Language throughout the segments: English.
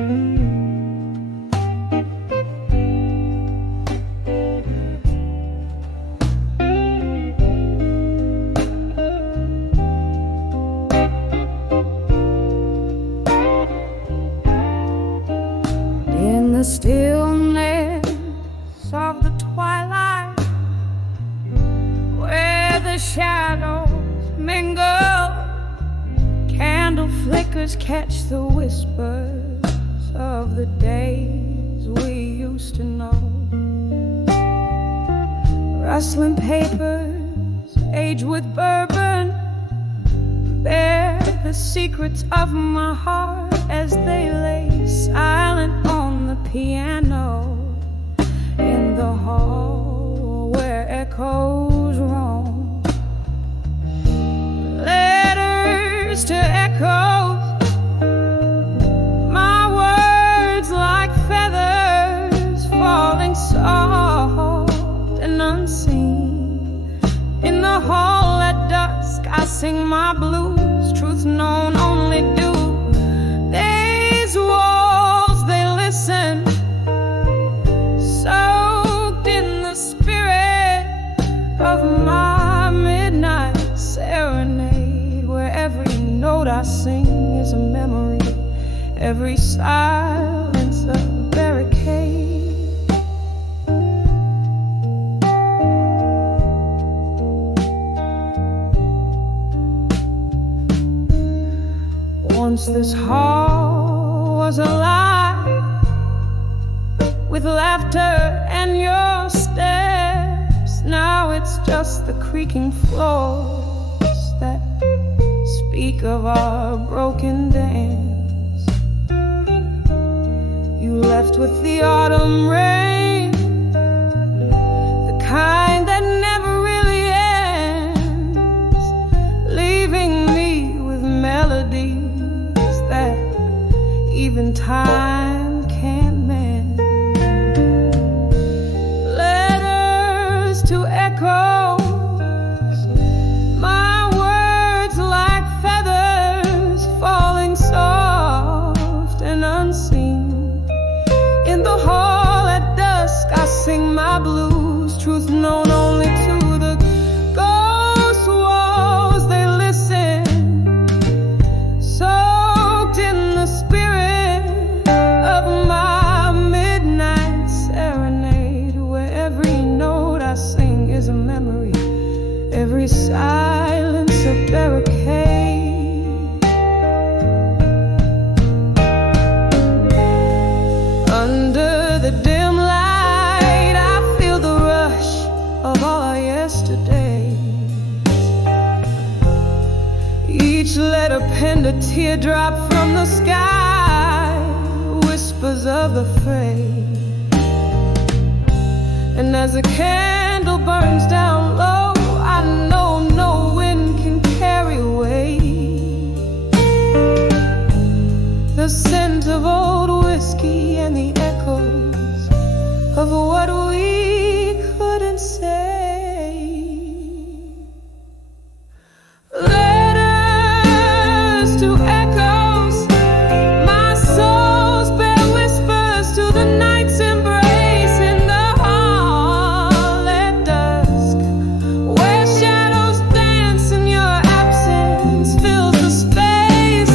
In the stillness of the twilight, where the shadows mingle, candle flickers catch the whispers of the days we used to know. Rustling papers, aged with bourbon, bear the secrets of my heart as they lay silent on the piano in the hall where echoes roam. Letters to echoes, my words like feathers falling soft and unseen. In the hall at dusk I sing my blues, truth known only do these walls, they listen, soaked in the spirit of my midnight serenade, where every note I sing is a memory, every silence a barricade. Once this hall was alive with laughter and your steps. Now it's just the creaking floors that speak of our broken dance. You left with the autumn rain, the kind that never really ends, leaving me with melodies that even time can't mend. Letters to echoes, my words like feathers falling soft and unseen. In the hall at dusk I sing my blues, truth known only to the ghost walls, they listen, soaked in the spirit of my midnight serenade, where every note I sing is a memory, every silence a barricade. Under the dim light I feel the rush of all our yesterdays. Each letter penned a teardrop from the sky, whispers of the fray. And as a candle burns down low, I know no wind can carry away the scent of old whiskey and the echoes of what we couldn't say. Letters to echoes, my soul's bare whispers to the night's embrace. In the hall at dusk, where shadows dance and your absence fills the space.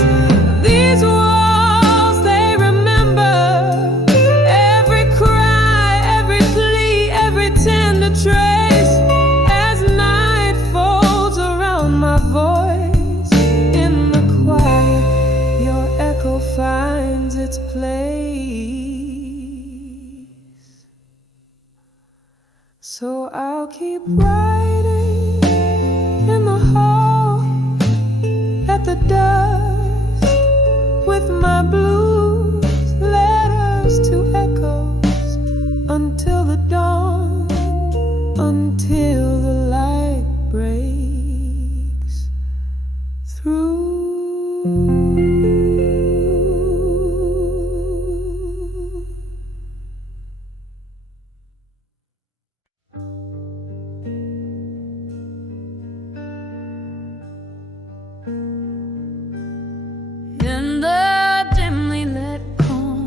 These walls, they remember every cry, every plea, every tender trace. As night folds around my voice in the quiet, your echo finds its place. So I'll keep writing in the hall at the dusk with my blues, letters to echoes until the dawn, until the light breaks through. In the dimly lit corner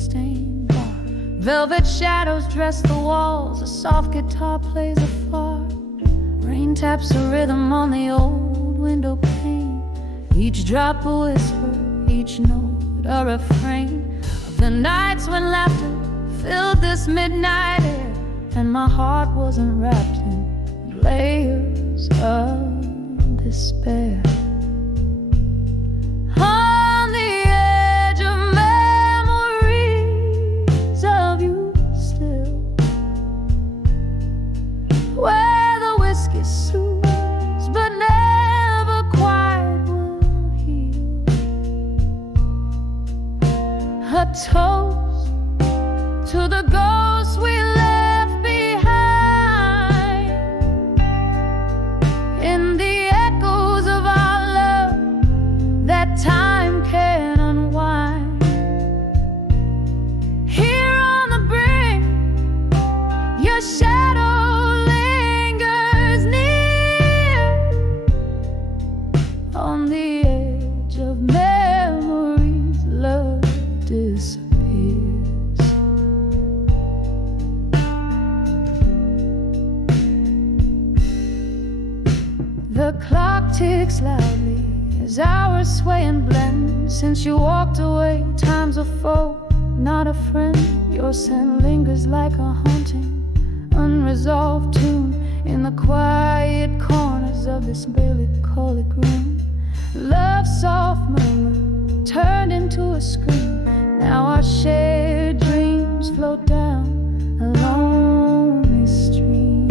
stained bar. Velvet shadows dress the walls, a soft guitar plays afar. Rain taps a rhythm on the old window pane, each drop a whisper, each note a refrain of the nights when laughter filled this midnight air, and my heart wasn't wrapped in layers of despair. On the edge of memories of you still, where the whiskey soothes but never quite will heal. A toast to the ghosts we left behind, in the echoes of our love that time can unwind. Here on the brink, your shadow lingers near. On the edge of memories, love disappears. The clock ticks loudly as hours sway and blend. Since you walked away, time's a foe, not a friend. Your scent lingers like a haunting, unresolved tune in the quiet corners of this melancholic room. Love's soft murmur turned into a scream. Now our shared dreams float down a lonely stream.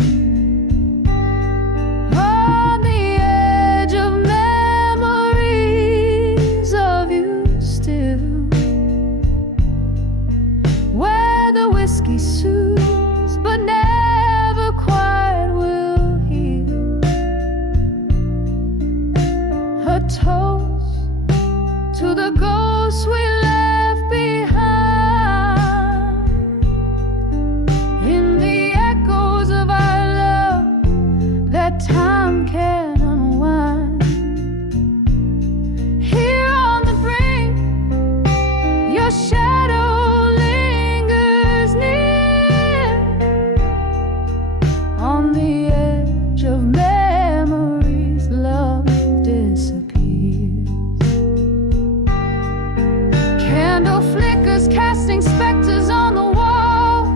On the edge of memories of you still, where the whiskey soothes but never quite will heal. A toast to the ghosts we left behind, in the echoes of our love that time can unwind. Here on the brink, your shadow lingers near. On the edge of memories, love disappears. Candle flickers casting specters on the wall.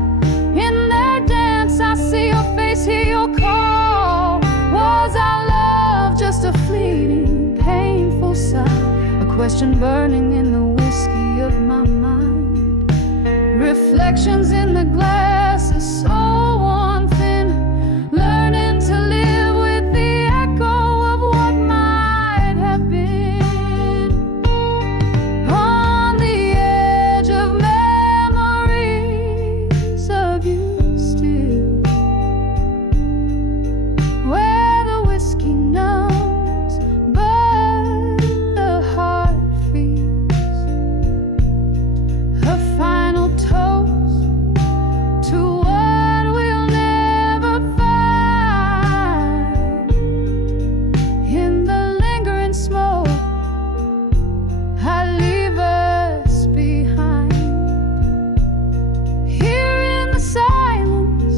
In their dance I see your face, hear your call. Was our love just a fleeting, painful sign? A question burning in the whiskey of my mind. Reflections in the glasses so worn thin, learning to live with the echo of what might have been. On the edge of memories of you still, where the whiskey numbs but the heart feels. A final toast to what we'll never find. In the lingering smoke, I leave us behind. Here in the silence,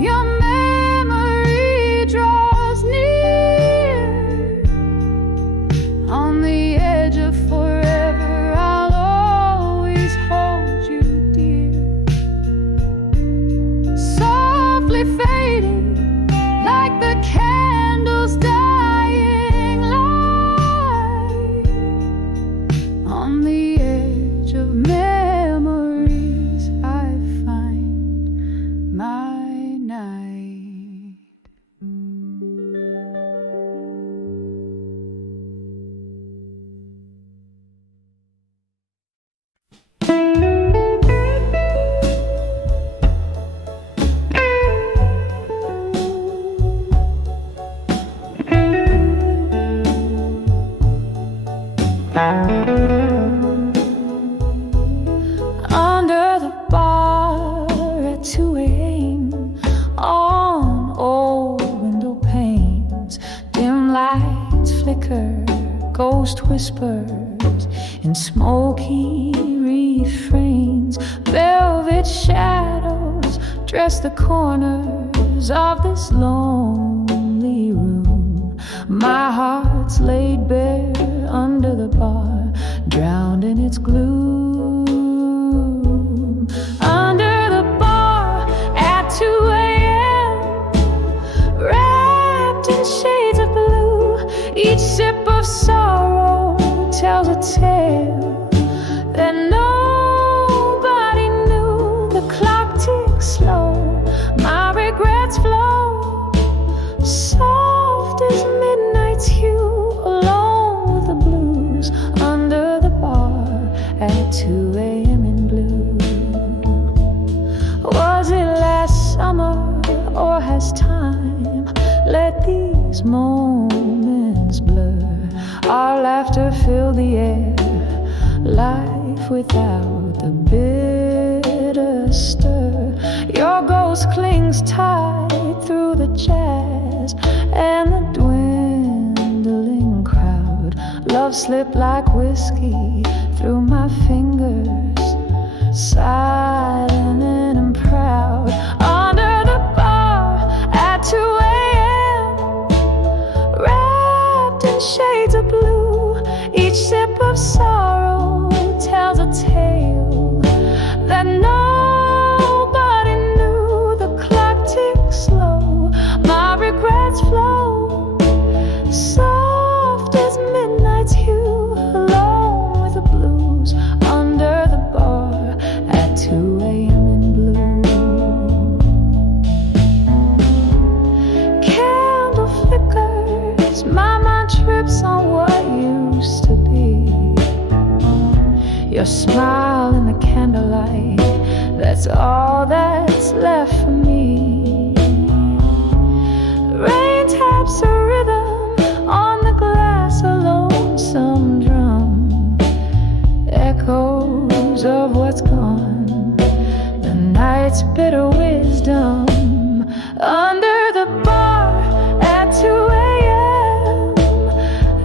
your memory draws near. On the edge of forever, I'll always hold you dear. Softly fading like the candle's dying light. On the edge of memories, I find my night. Under the bar at 2 a.m. on old window panes, dim lights flicker, ghost whispers in smoky sweet frames, velvet shadows dress the corners of this lonely room. My heart's laid bare under the bar, drowned in its gloom. Under the bar at 2 a.m., wrapped in shades of blue, each sip of sorrow tells a tale that nobody knew. The clock ticks slow, my regrets flow, soft as midnight's hue, alone with the blues. Under the bar at 2 a.m. in blue. Was it last summer, or has time let these moments blur? Our laughter filled the air, life without the bitter stir. Your ghost clings tight through the jazz and the dwindling crowd. Love slipped like whiskey through my fingers, silent and proud. Under the bar at 2 a.m., wrapped in shades of blue, each sip of sorrow tells a tale that nobody knew. The clock ticks slow, my regrets flow, soft as midnight's hue, alone with the blues. Under the bar at 2 a.m. in blue. Candle flickers, my mind trips on what used to be. Your smile in the candlelight, that's all that's left for me. Rain taps a rhythm on the glass, a lonesome drum, echoes of what's gone, the night's bitter wisdom. Under the bar at 2 a.m.,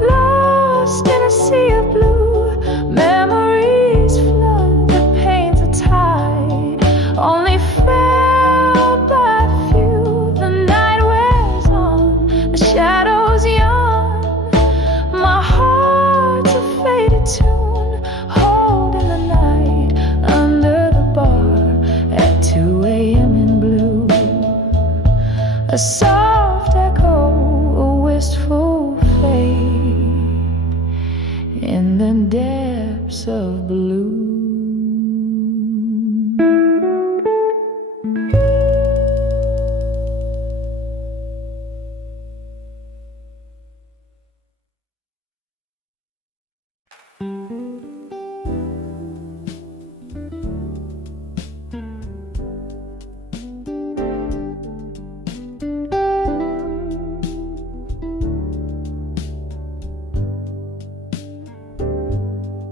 lost in a sea of blue, memories flood, the pains are tied, only felt by a few. The night wears on, the shadows yawn, my heart's a faded tune, holding the night. Under the bar at 2 a.m. in blue. A soft echo, a wistful fade in the depths of blue.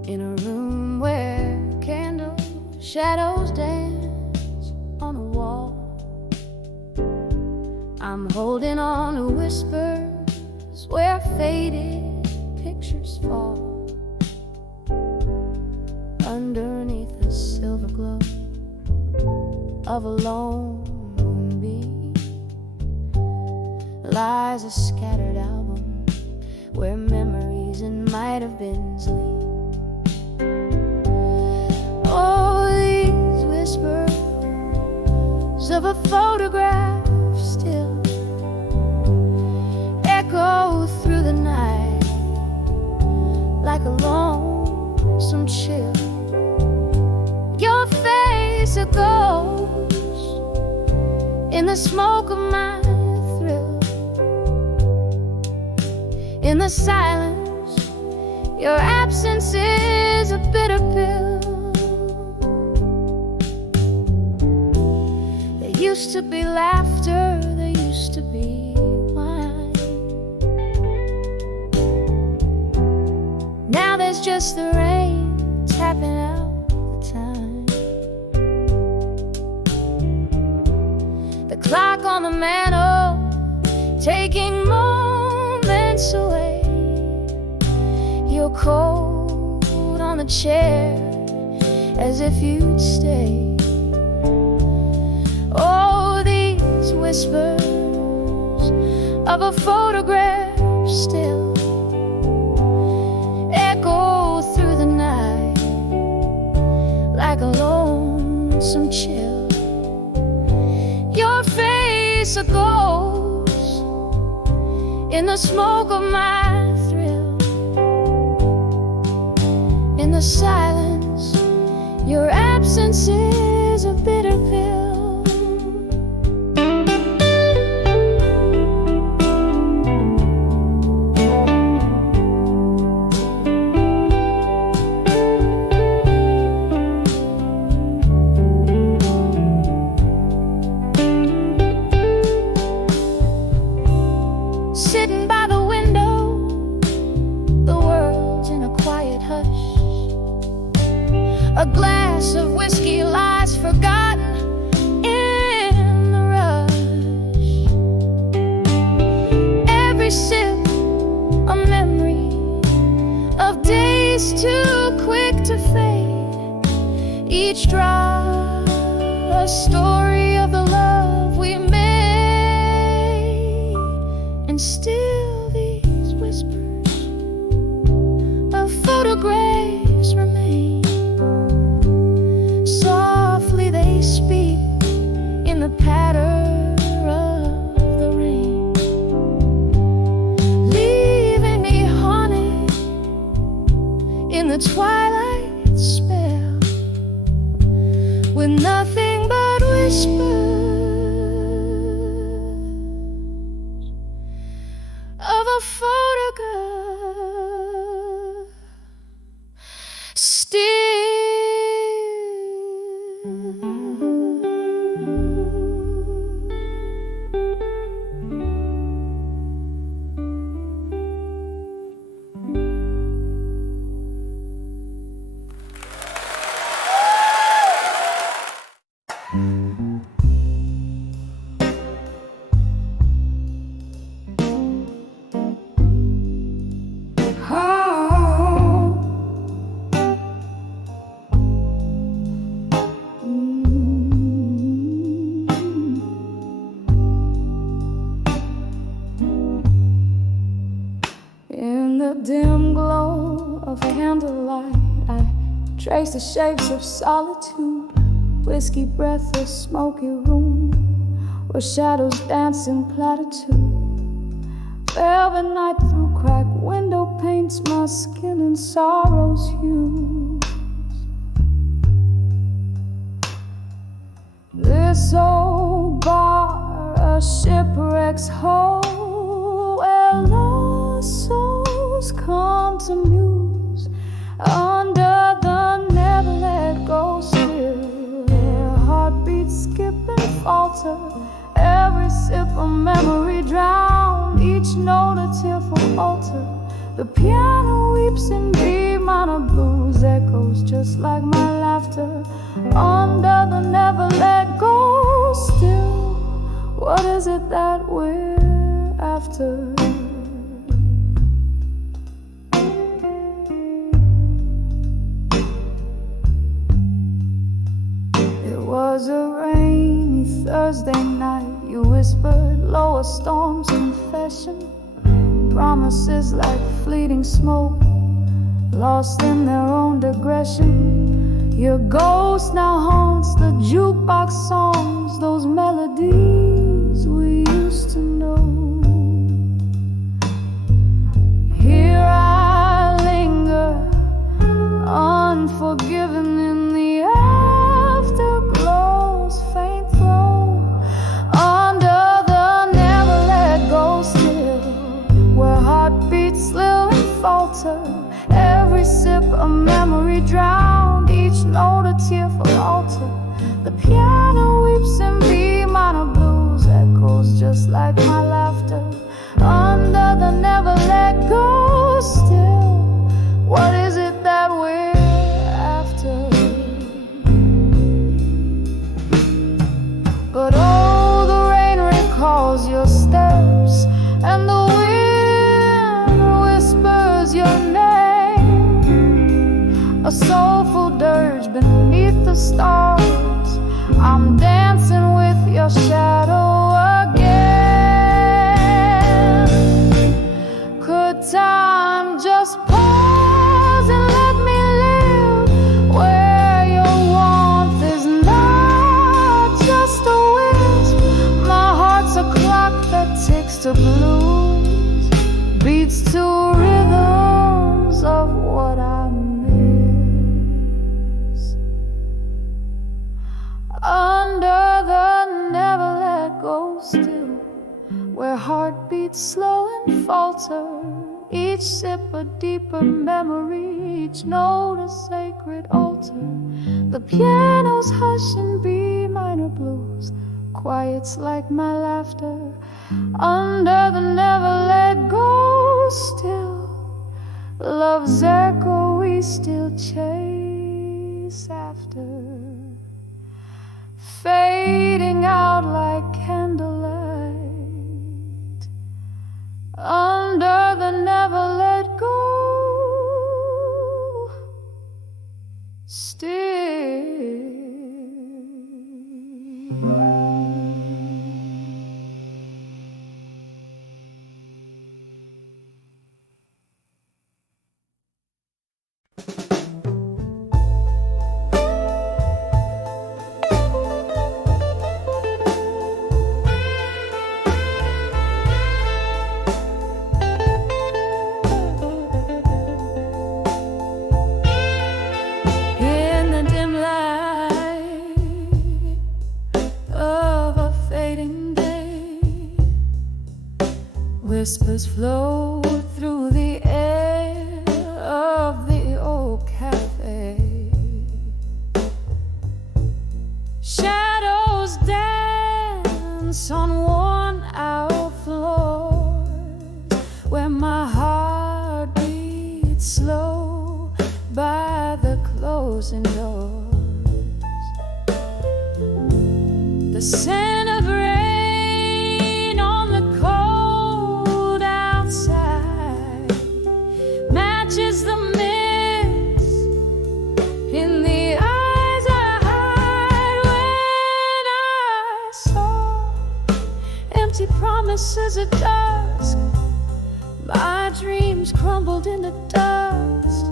In a room where candle shadows dance on the wall, I'm holding on to whispers where faded pictures fall. Underneath the silver glow of a lone moonbeam lies a scattered album where memories and might have been sleep. Oh, these whispers of a photograph still echo through the night like a lonesome chill. Your face a ghost in the smoke of my thrill. In the silence, your absence is a bitter pill. There used to be laughter, there used to be wine. Now there's just the rain tapping out the time. The clock on the mantle taking moments away. Your coat on the chair as if you'd stay. Oh, these whispers of a photograph still echo through the night like a lonesome chill. Your face a ghost in the smoke of my thrill. In the silence, your absence is a bitter pill. Sitting by the window, the world's in a quiet hush. A glass of whiskey lies forgotten in the rush. Every sip a memory of days too quick to fade. Each drop a story of the love we made. And still these whispers of photographs remain. Softly they speak in the patter of the rain, leaving me haunted in the twilight spell, with nothing but whispers of a photograph still. In the dim glow of candlelight, I trace the shapes of solitude. Whiskey breath, a smoky room where shadows dance in platitude. Velvet night through cracked window paints my skin in sorrow's hues. This old bar, a shipwreck's hole where lost souls come to muse under the never let go still. Heartbeats skip and falter, every sip a memory drowned, each note a tearful altar. The piano weeps in B minor blues, echoes just like my laughter under the never let go still. What is it that we're after? It was a rainy Thursday night. You whispered lower storms confession, promises like fleeting smoke, lost in their own digression. Your ghost now haunts the jukebox songs, those melodies we used to know. Here I linger, unforgiven in the afterglow's faint throe, under the never let go still, where heartbeats slow and falter, every sip a memory drowned, each note a tearful altar. The piano weeps in B minor blues, echoes just like my laughter under the never let go still. What is it that we're after? But oh, the rain recalls your steps, and the wind whispers your name. A soulful dirge beneath the stars. I'm dancing with your shadow again. Could time just pause and let me live where your warmth is not just a wisp? My heart's a clock that ticks to blues, beats to rhythms of what I miss. Under the never let go still, where heartbeats slow and falter, each sip a deeper memory, each note a sacred altar. The piano's hush in B minor blues, quiet's like my laughter. Under the never let go still, love's echo we still chase after, fading out like candlelight. Under the never let go still. Whispers flow through the air of the old cafe. Shadows dance on worn-out floors, where my heart beats slow by the closing doors. The scent of rain on the cold outside matches the mist in the eyes I hide. When I saw empty promises at dusk, my dreams crumbled into dust.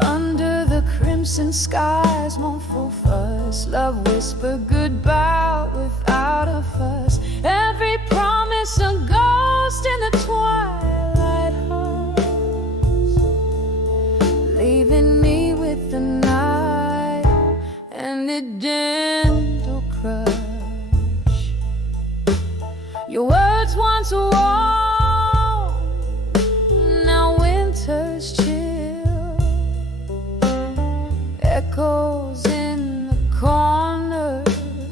Under the crimson skies, mournful fuss, love whispered goodbye without a fuss. Every promise a ghost in the twilight hush, leaving me with the night and the gentle crush. Your words once warm, now winter's chill, echoes in the corners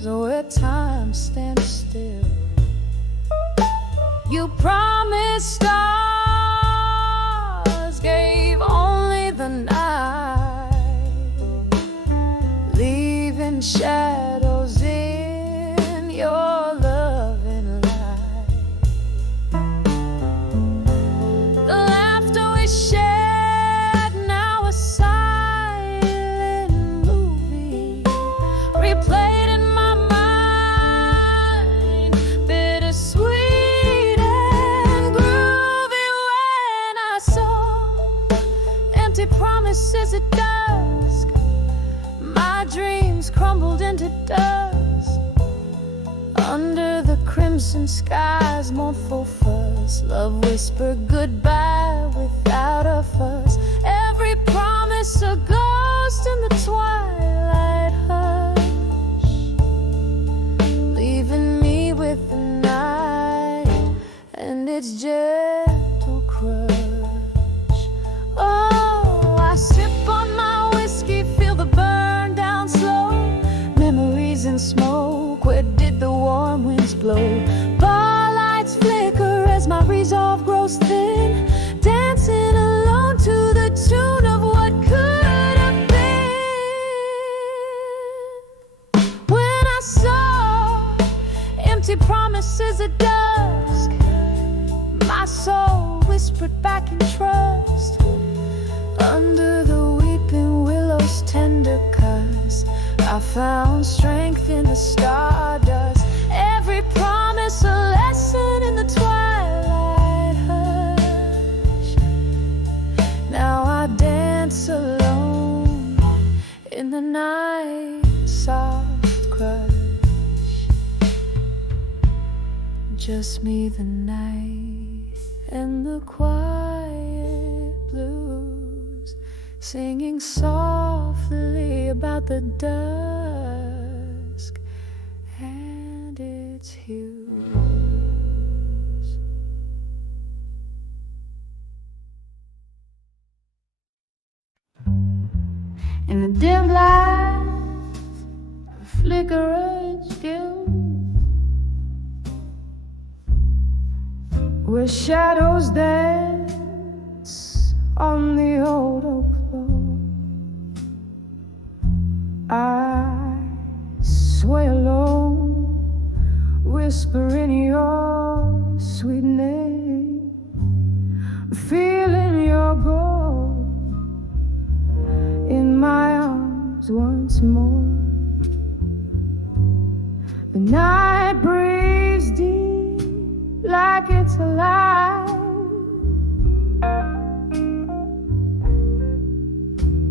where time stands still. You promised stars, gave only the night, leaving shadows in your loving light. The laughter we shared, now a silent movie, replayed in my mind, bittersweet and groovy. When I saw empty promises at dusk, my dreams crumbled into dust. Under the crimson skies, mournful fuss, love whispered goodbye without a fuss. Every promise a ghost in the twilight hush, leaving me with the night and its gentle crush. Oh, I sip on my whiskey, feel the burn down slow, memories in smoke, where did the warm winds blow? Bar lights flicker as my resolve grows thin, dancing alone to the I found strength in the stardust, every promise a lesson in the twilight hush. Now I dance alone in the night's soft crush. Just me, the night, and the quiet blues, singing softly about the dusk and its hues. In the dim light, a flickering skill, where shadows dance on the old oak floor, I sway alone, whispering your sweet name, feeling your glow in my arms once more. The night breathes deep like it's alive,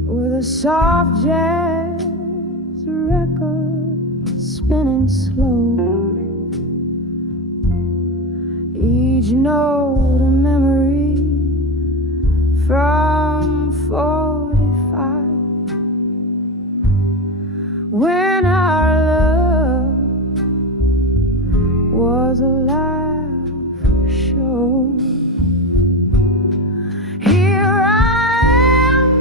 with a soft jazz record spinning slow, each note a memory from 45, when our love was alive show. Here I am,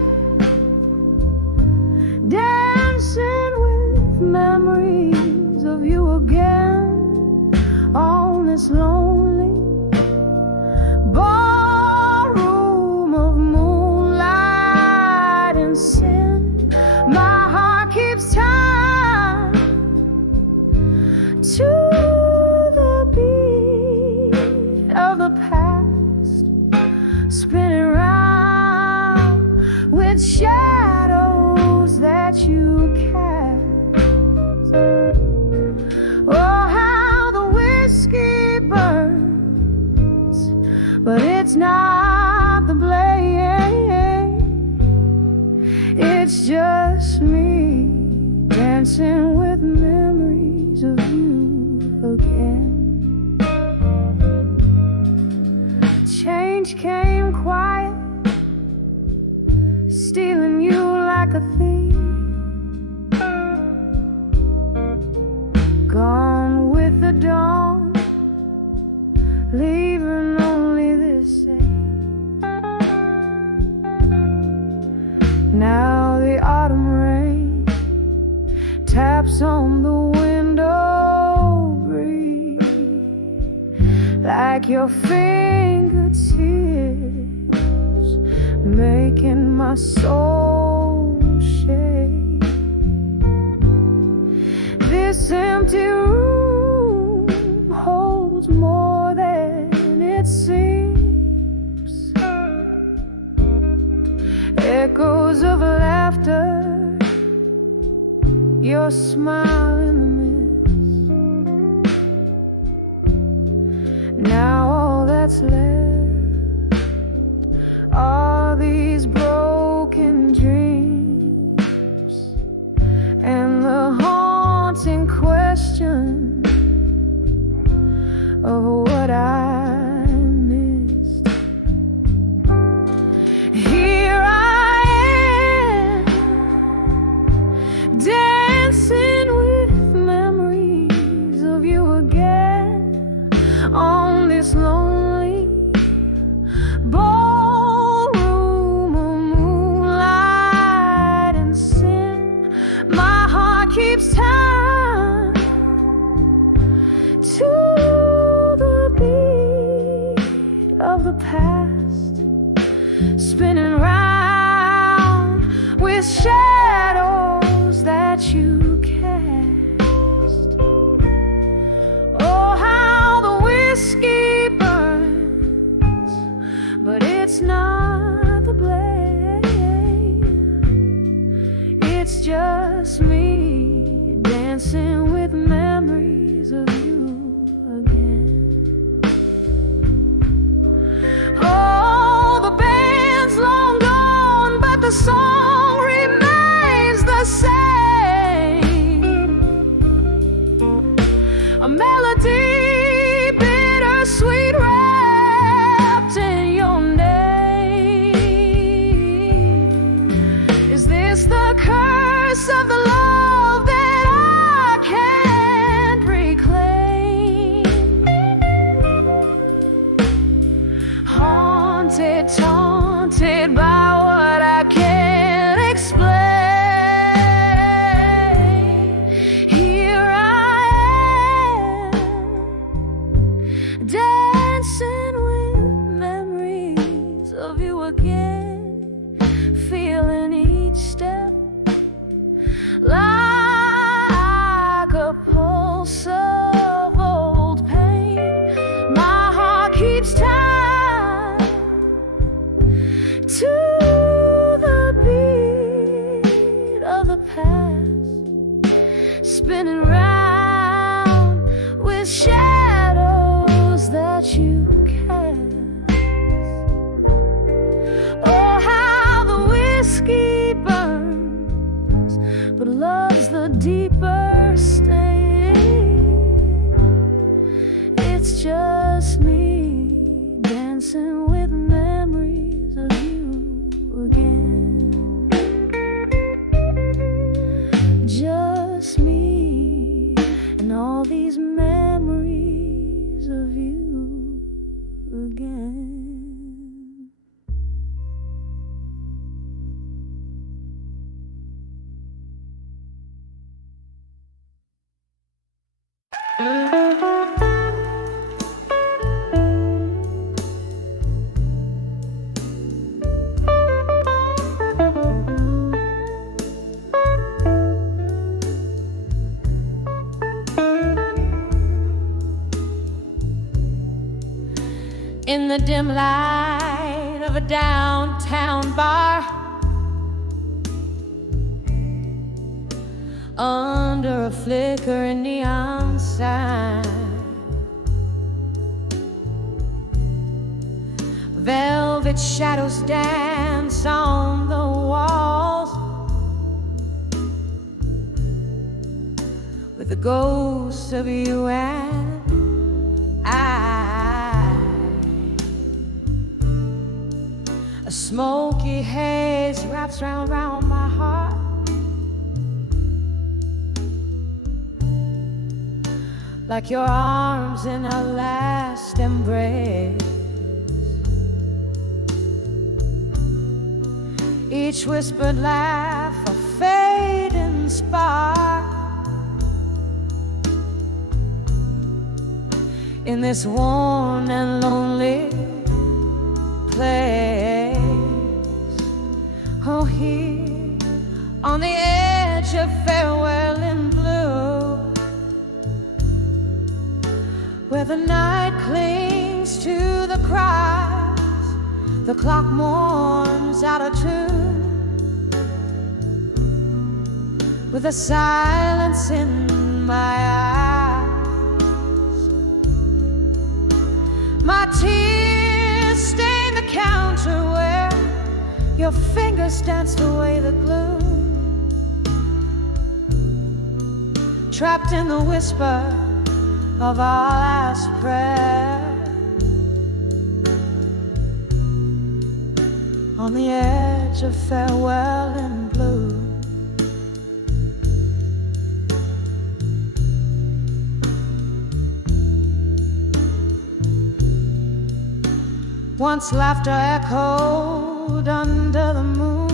dancing with memories of you again, on this lonely ballroom of moonlight and sin. My heart keeps time to the beat of the past, spinning round with shadows that you cast. Oh, how the whiskey burns, but it's not the blame. It's just me dancing with memories of you again. Change came quiet, stealing you like a thief, gone with the dawn, leaving only this ache. Now the autumn rain taps on the window, breathe like your fingertips, making my soul shake. This empty room holds more than it seems, echoes of laughter, your smile in the mist. Now all that's left are these broken dreams and the haunting question of what I missed. Here I am, dancing with memories of you again, on this lonely ballroom of moonlight and sin. My heart keeps time to the beat of the past, spinning round with shadows that you cast. Oh, how the whiskey burns, but it's not the blame. It's just me dancing with memories of you again. Oh, the band's long gone, but the song remains the same. A melody, bittersweet, wrapped in your name. Is this the curse of the love that I can't reclaim? Haunted, taunted by what I can't explain. Here I am, dancing with memories of you again, feeling each step like a pulse of old pain. My heart keeps time to the beat of the past, spinning round with shadows that you cast. Oh, how the whiskey burns, but love's the deeper stain. It's just me dancing with memories of you again. Just me and all these memories of you again. In the dim light of a downtown bar, under a flickering neon sign, velvet shadows dance on the walls with the ghosts of you and I. A smoky haze wraps round my heart, like your arms in a last embrace. Each whispered laugh a fading spark in this worn and lonely place. Oh, here on the edge of farewell in blue, where the night clings to the cries, the clock mourns out of tune, with a silence in my eyes. My tears stain the counter where your fingers danced away the gloom, trapped in the whisper of our last prayer, on the edge of farewell in blue. Once laughter echoed under the moon,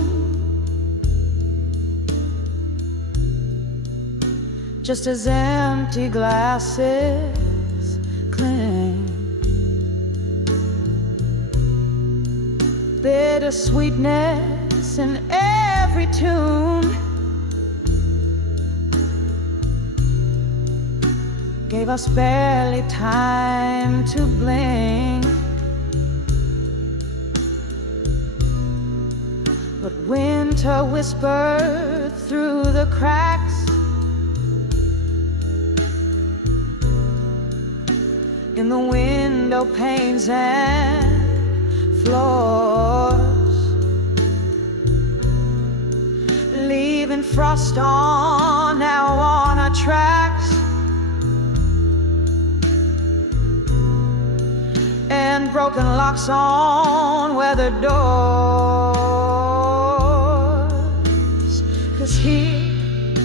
just as empty glasses cling. Bitter sweetness in every tune gave us barely time to blink. But winter whispered through the cracks, in the window panes and floors, leaving frost on now on our tracks, and broken locks on weathered doors. 'Cause here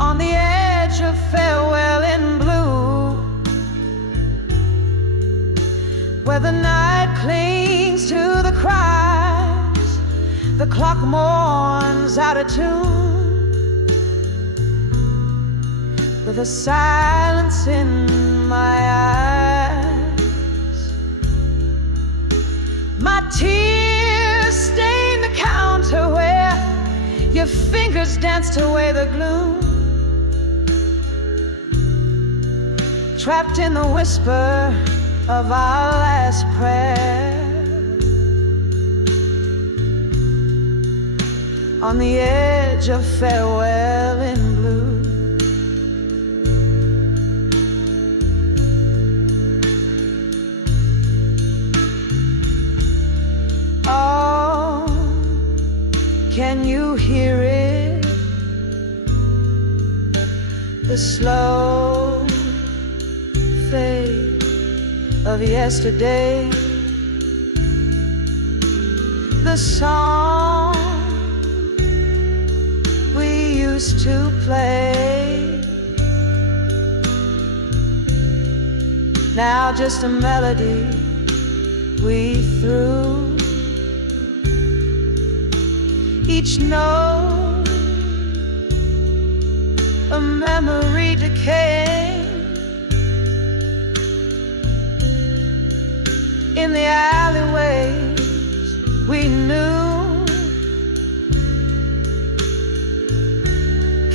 on the edge of farewell in blue, where the night clings to the cries, the clock mourns out of tune, with a silence in my eyes. My tears stain the counter where your fingers danced away the gloom, trapped in the whisper of our last prayer, on the edge of farewell in blue. Oh, can you hear it? The slow fade of yesterday, the song we used to play, now just a melody we threw, each note a memory decaying in the alleyways we knew,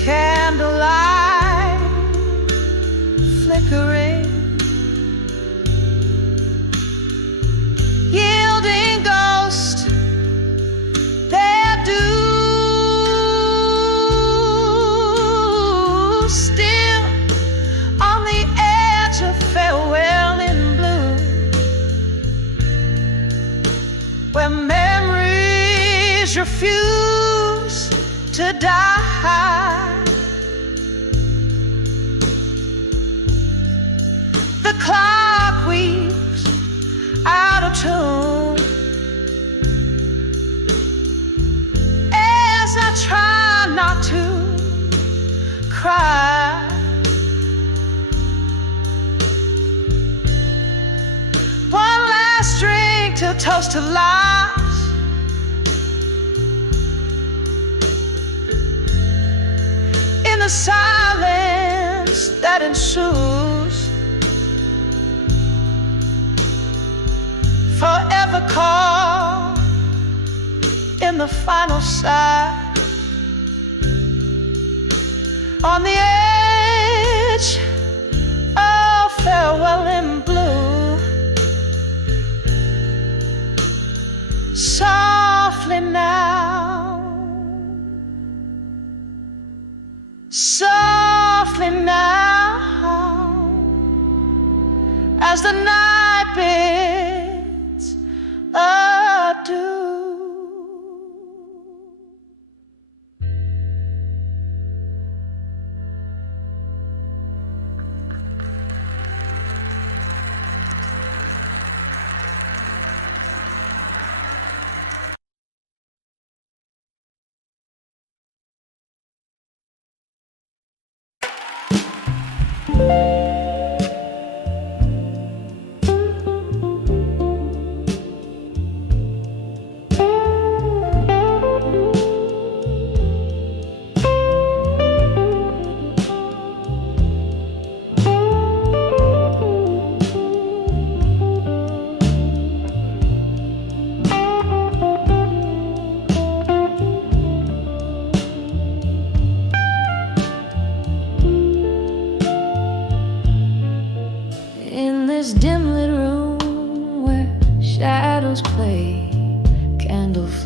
candlelight flickering, yielding ghost their due, still on the edge of farewell in blue, where memories refuse to die. The clock weeps out of tune as I try not to cry. One last drink to toast to lives, in the silence that ensues, forever caught in the final sigh, on the edge of farewell in blue. Softly now, softly now, as the night bids adieu.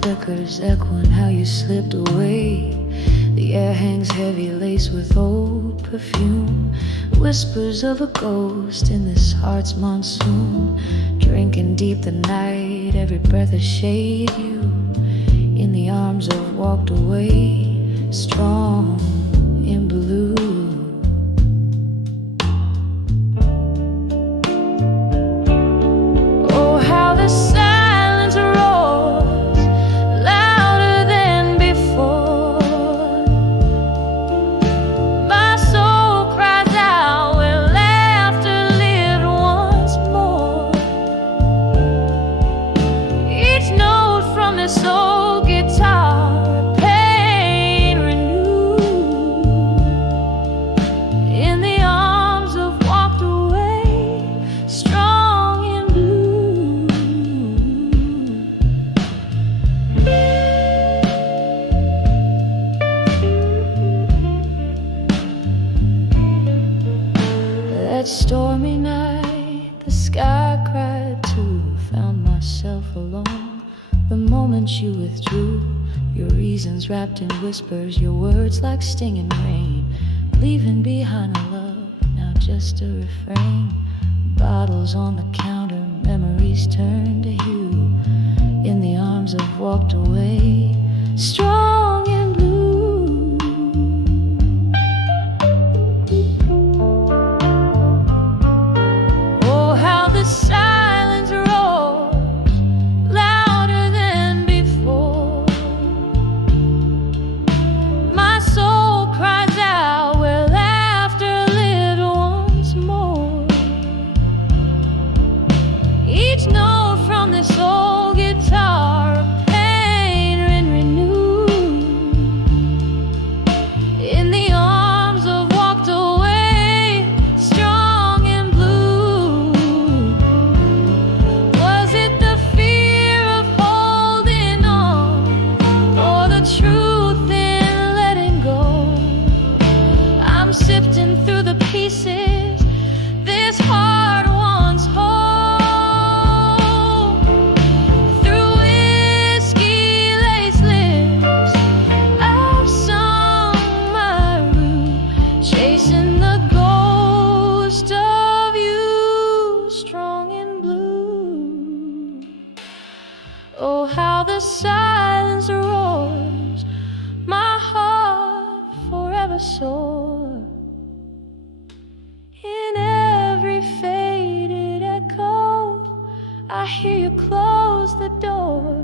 Flickers echoing how you slipped away. The The air hangs heavy, laced with old perfume, whispers of a ghost in this heart's monsoon. Drinking deep the night, every breath a shade. You in the arms of walked away, strong in blue. Oh, how the silence roars louder than before. My soul cries out where laughter lived once more. Each note from this old guitar, pain renewed. In the arms of walked away, strong in blue. That stormy night, the sky cried too. Found myself alone the moment you withdrew. Your reasons wrapped in whispers, your words like stinging rain. Leaving behind a love, now just a refrain. Bottles on the counter, memories turn to hue. In the arms of walked away, strong and blue. Oh, how the silence roars louder than before. My soul cries out where laughter lived once more. Each note from this old guitar, a pain and renewed. In the arms of walked away, strong and blue. Was it the fear of holding on, or the truth in letting go? I'm sifting through the pieces this heart once whole. Through whiskey laced lips, I've sung my rue, chasing the ghost of you, strong and blue. Oh, how the silence roars, my heart forever sore. In every faded echo, I hear you close the door.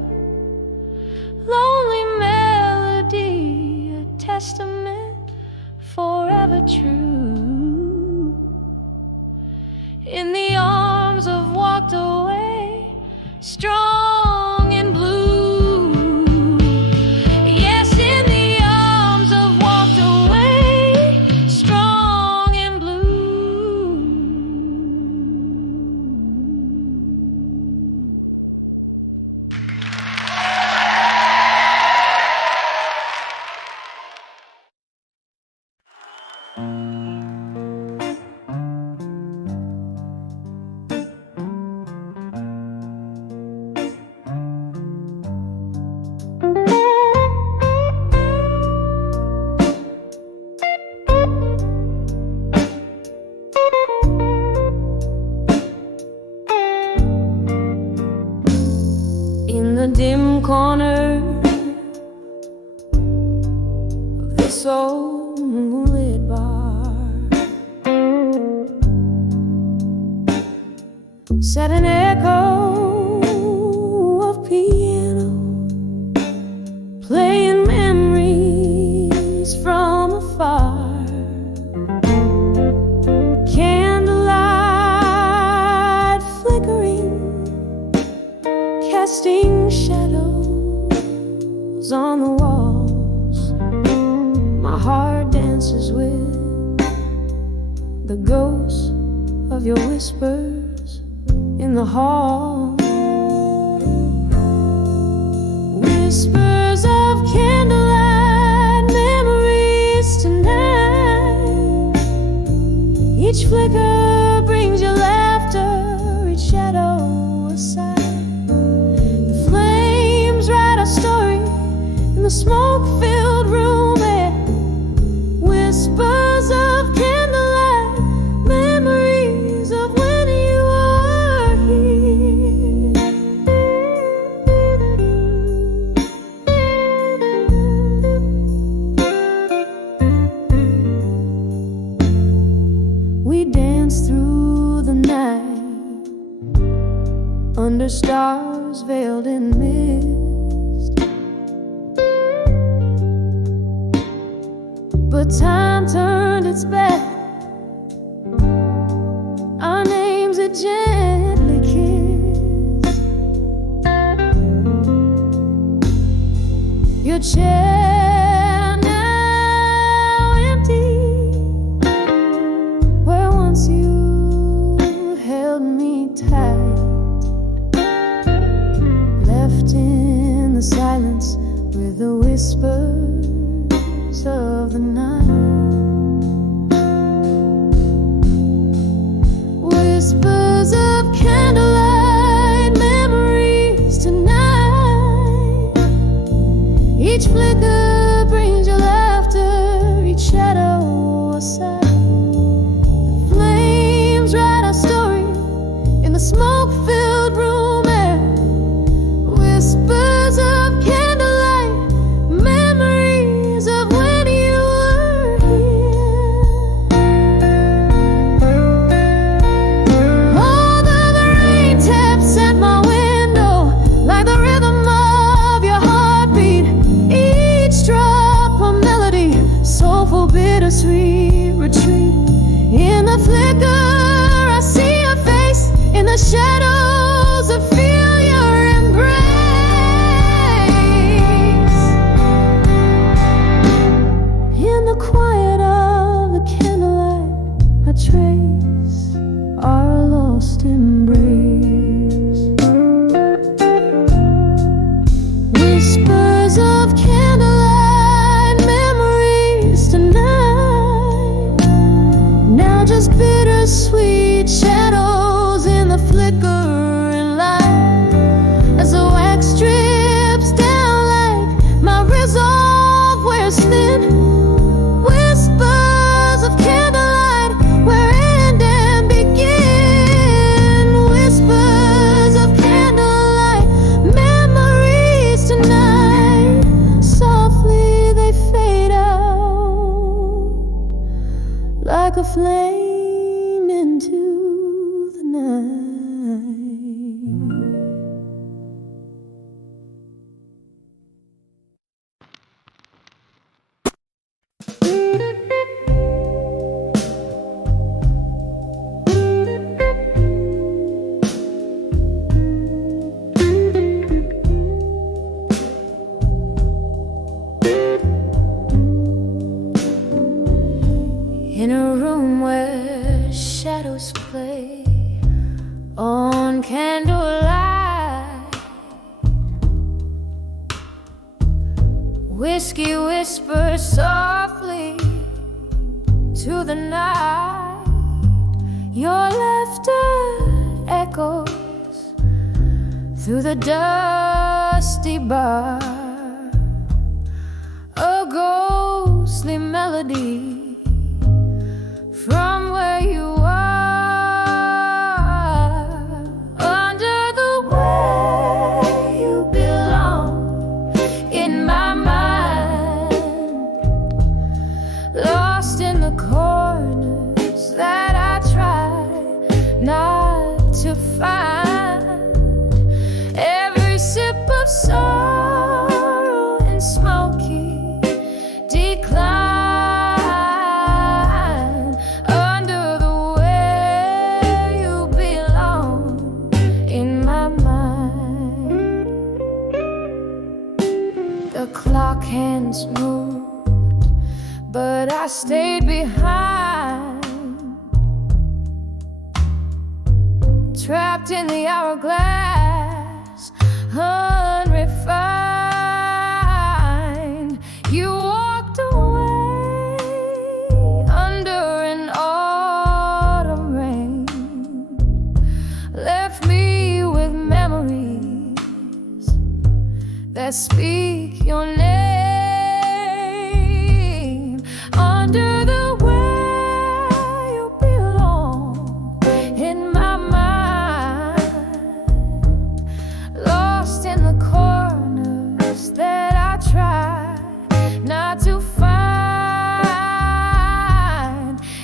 Lonely melody, a testament forever true. In the arms of walked away, strong and blue. Yes, in the arms of walked away, strong and blue. In the dim corner of this old moonlit bar sat an echo of piano, playing memories from afar. Candlelight flickering, casting shadows on the walls. My heart dances with the ghosts of your whispers in the hall. Whispers of candlelight memories tonight. Each flicker brings your laughter, each shadow a sigh. The flames write a story in the smoke-filled room, and under stars veiled in mist. But time turned its back. Our names are gently kissed. Your chair now empty, where once you held me tight, left in the silence with the whispers of the night. Whispers of candlelight memories tonight. Each flicker brings your laughter, each shadow a sigh. The flames write our story in the smoke-filled room air. Whispers of candlelight, memories of when you were here. All the rain taps at my window, like the rhythm of your heartbeat. Each drop a melody, soulful, bittersweet retreat. In the flicker, I see your face. In the shadows, I feel your embrace. In the quiet of the candlelight, I trace our lost embrace. Whispers of candlelight memories tonight. Now just bittersweet shadows in the flickering light. As the wax drips down like my resolve wears thin. Whispers of candlelight where end and begin. Whispers of candlelight memories tonight. Softly they fade out like a flame into the night. In a room where shadows play on candlelight, whiskey whispers softly to the night. Your laughter echoes through the dusty bar, a ghostly melody from where you are. Under the way you belong in my mind, lost in the corners that I try not to find. Every sip of sorrow and smoky decline. The clock hands moved, but I stayed behind, trapped in the hourglass, unrefined. You walked away under an autumn rain, left me with memories that speak your name. Under the way you belong in my mind, lost in the corners that I try not to find.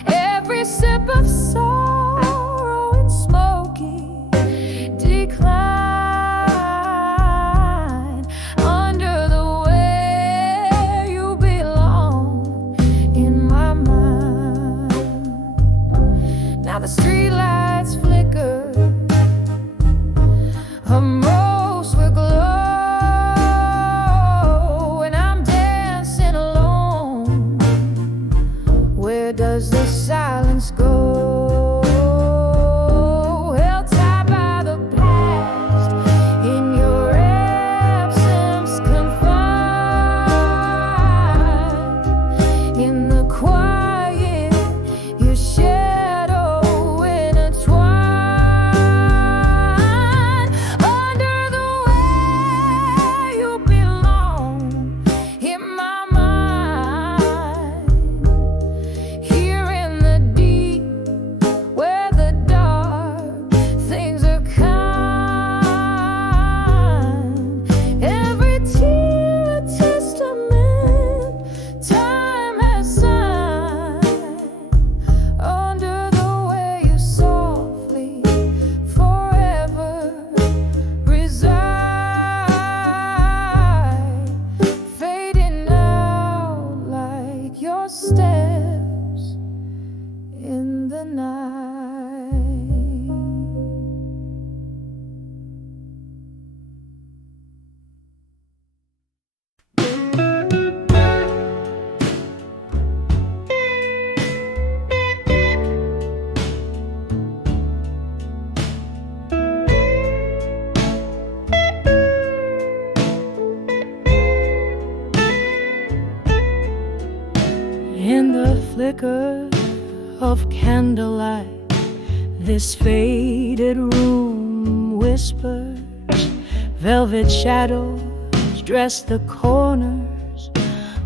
Every sip of sorrow and smoky decline. your steps in the night. In the flicker of candlelight, this faded room whispers. Velvet shadows dress the corners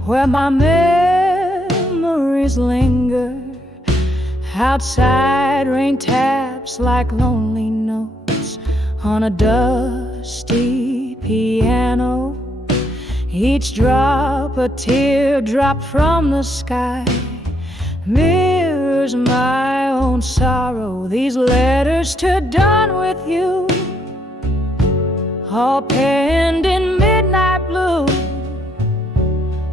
where my memories linger. Outside, rain taps like lonely notes on a dusty piano. Each drop a teardrop from the sky mirrors my own sorrow. These letters to done with you, all penned in midnight blue.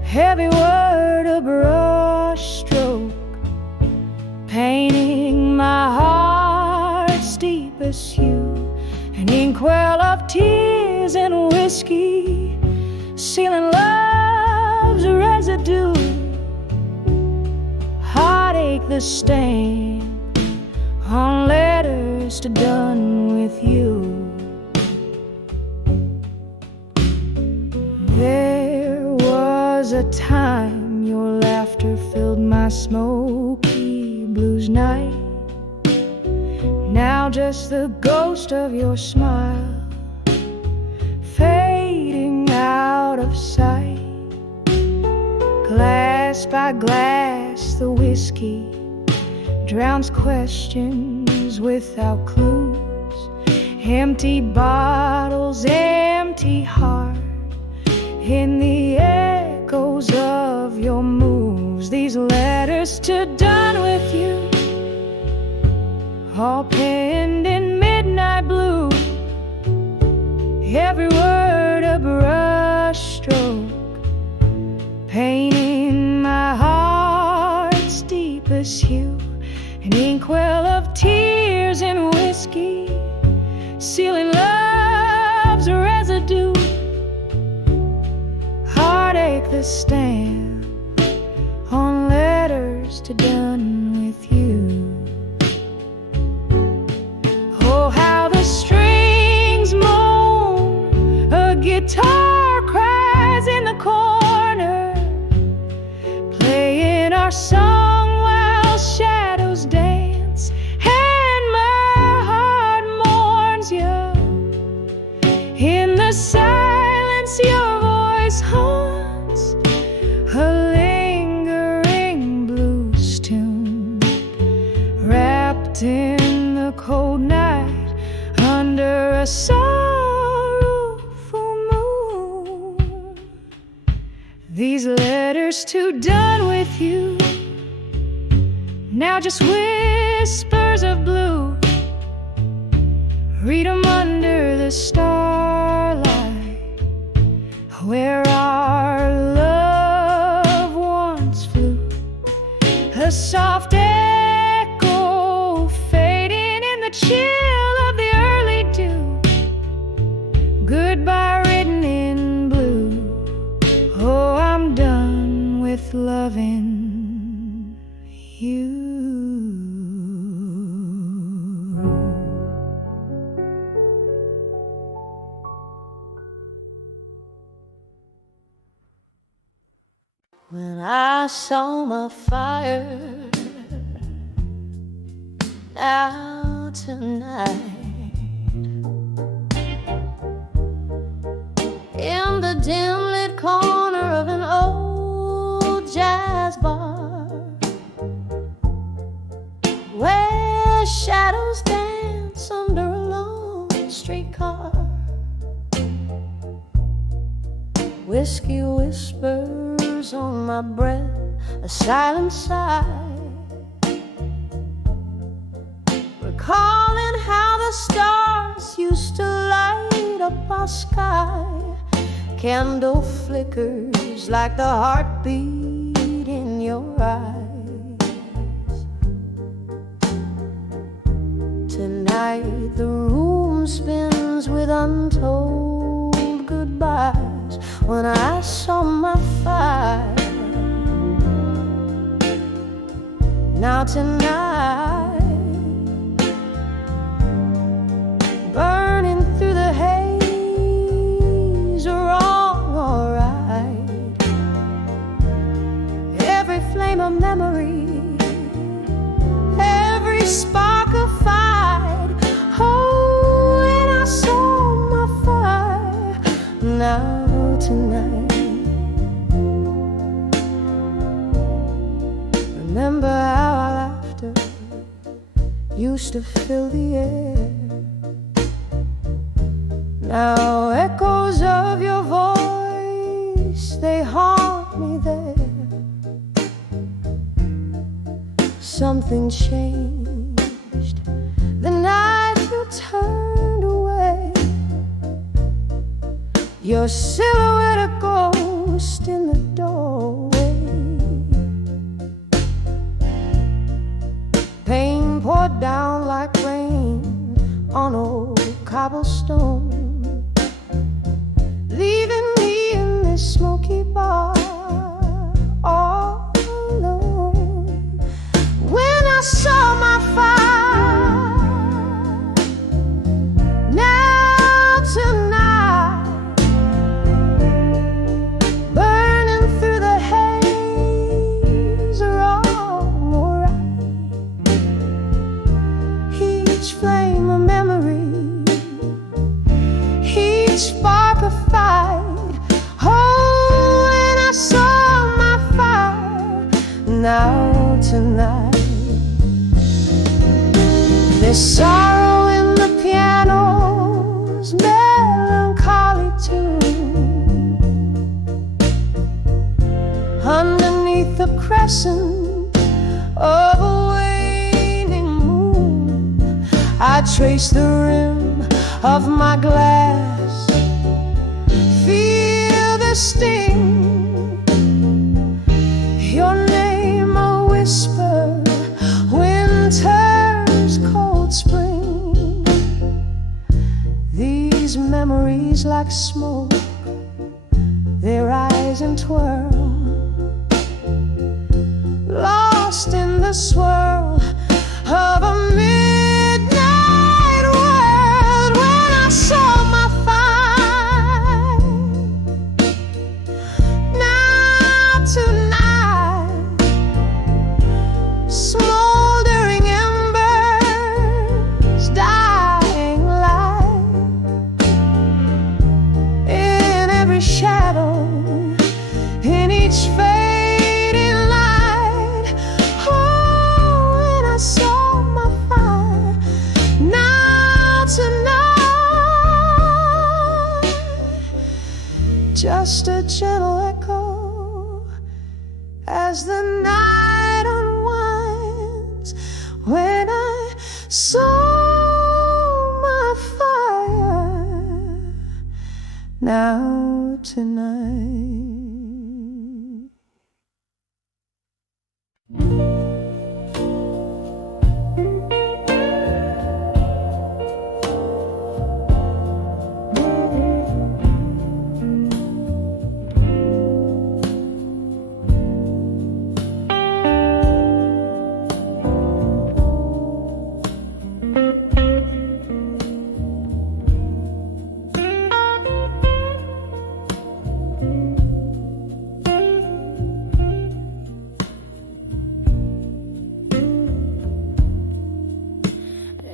Heavy word, a brush stroke, painting my heart's deepest hue. An inkwell of tears and whiskey, sealing love's residue. Heartache, the stain on letters to done with you. There was a time your laughter filled my smoky blues night. Now just the ghost of your smile, fading out of sight. Glass by glass, the whiskey drowns questions without clues. Empty bottles, empty heart, in the echoes of your moves. These letters to done with you, all penned in midnight blue. Every word a brush stroke, painting my heart's deepest hue. An inkwell of tears and whiskey, sealing love's residue. Heartache, the stamp on letters to done with you. Oh, how the strings moan, a guitar cries in the corner, playing our song while shadows dance, and my heart mourns you. In the silence your voice haunts, a lingering blues tune, wrapped in the cold night under a sorrowful moon. These letters to done with you, now just whispers of blue. Read 'em under the starlight, where our love once flew. A soft echo fading in the chill of the early dew. Goodbye written in blue. Oh, I'm done with loving you. When I saw my fire out tonight, in the dim lit corner of an old jazz bar, where shadows dance under a lone streetcar, whiskey whispers on my breath, a silent sigh, recalling how the stars used to light up our sky. Candle flickers like the heartbeat in your eyes. Tonight the room spins with untold goodbyes. When I saw my fire, now tonight, burning through the haze, are all alright. Every flame of memory, every spark of fight. Oh, when I saw my fire, now tonight, remember how our laughter used to fill the air. Now echoes of your voice, they haunt me there. Something changed the night you turned away. Your silhouette a ghost in the doorway. Pain poured down like rain on old cobblestone, leaving me in this smoky bar all alone. When I saw my fire, now tonight, burning through the haze, are all alright. Each flame of memory, each spark of fight. Oh, when I saw my fire, now tonight, there's sorrow in the piano's melancholy tune. Underneath the crescent of a waning moon, I trace the rim of my glass, feel the sting. Your name a whisper, winter's cold spring. These memories like smoke, they rise and twirl, lost in the swirl of a midnight world. When I saw my fire, now tonight, smoldering embers, dying light, in every shadow, in each fading light. Oh, when I saw my fire, now tonight, just a gentle echo as the night unwinds. When I saw my fire, now tonight.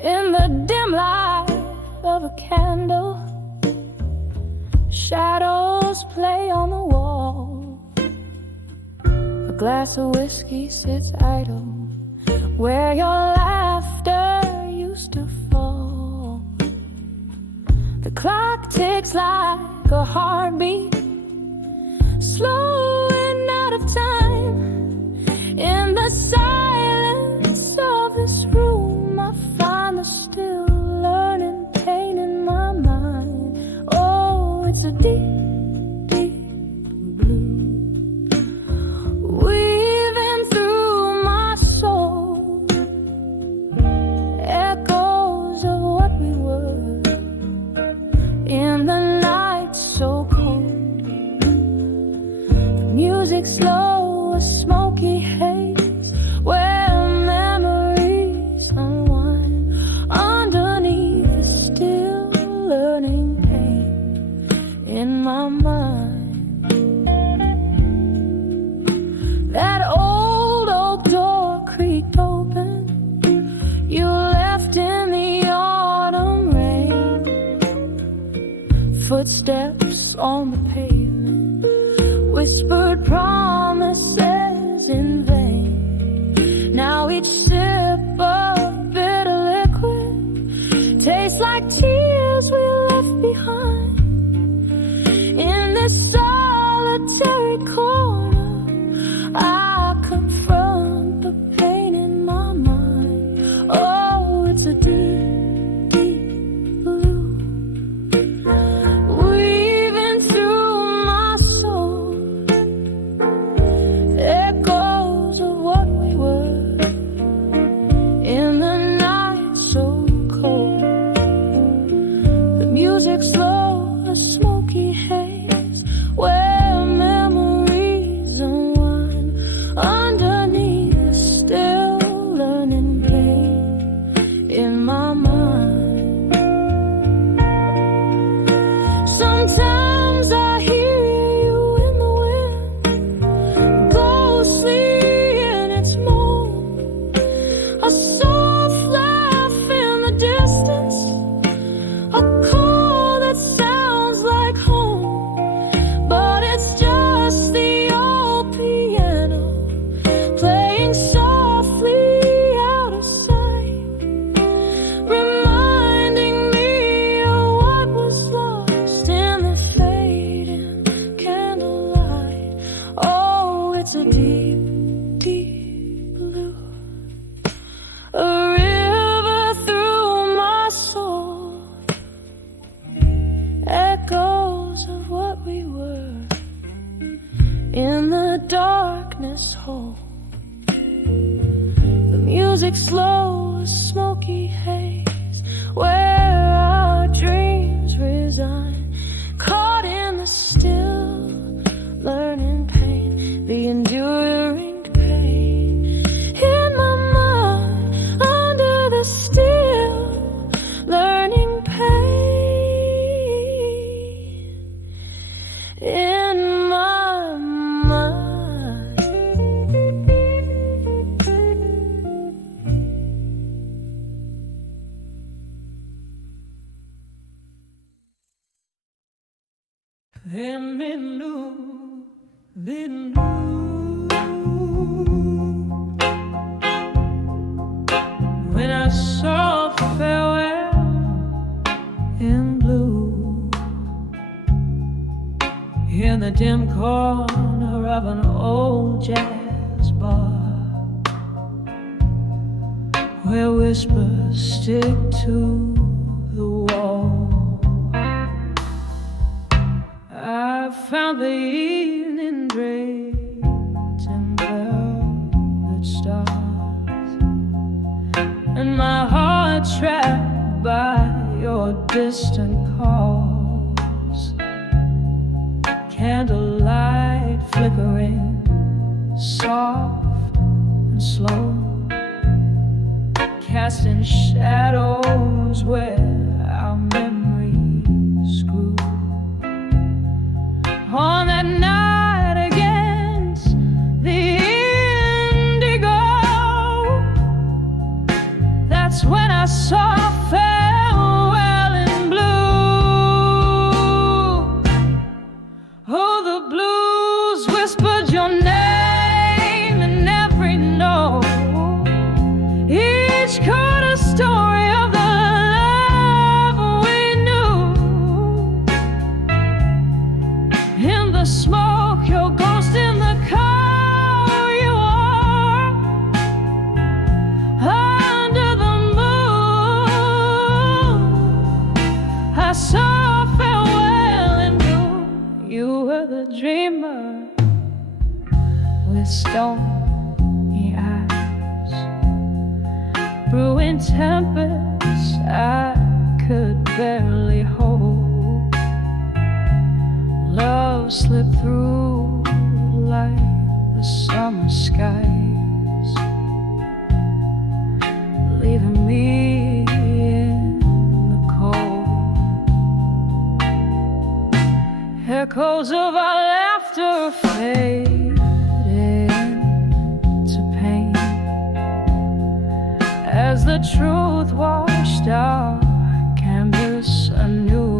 In the dim light of a candle, shadows play on the wall. A glass of whiskey sits idle where your laughter used to fall. The clock ticks like a heartbeat, slowing out of time. In the silence of this room, I find the still learning pain in my mind. Oh, it's a deep, deep blue. We've been through footsteps on the pavement, whispered promises in vain. Now each sip of bitter liquid tastes like tears we left behind. In this solitary corner, I confront the pain in my mind. Oh, it's a deep, deep blue, weaving through my soul, echoes of what we were in the night so cold. The music slow, a smoky haze, where memories unwind underneath the still learning pain in my mind. Sometimes I hear you in the wind, ghostly in its moan, a soft laugh in the distance, a call that sounds like home, but it's just the old piano playing softly out of sight, reminding me of what was lost in the fading candlelight. Oh, it's a deep, deep blue, a river through my soul, echoes of what we were in the darkness whole. The music slow, a smoky haze, where our dreams resign, caught in the still learning pain, the enduring pain in my mind, under the still learning pain in my mind. Let me know, let me know when I saw farewell in blue in the dim corner of an old jazz bar, where whispers stick to the wall. I found the evening draped in velvet stars, and my heart trapped by your distant calls. Candlelight flickering, soft and slow, casting shadows where our memories grew. On that night against the indigo, that's when I saw farewell in blue. Oh, the blues whispered your name in every note, each chord a story of the love we knew. In the smoke, your ghost in the car you are, under the moon, I saw farewell in blue. You were the dreamer with stony eyes, brewing tempests I could barely hold. Love slipped through like the summer skies, leaving me in the cold. Echoes of our laughter faded into pain as the truth washed our canvas anew.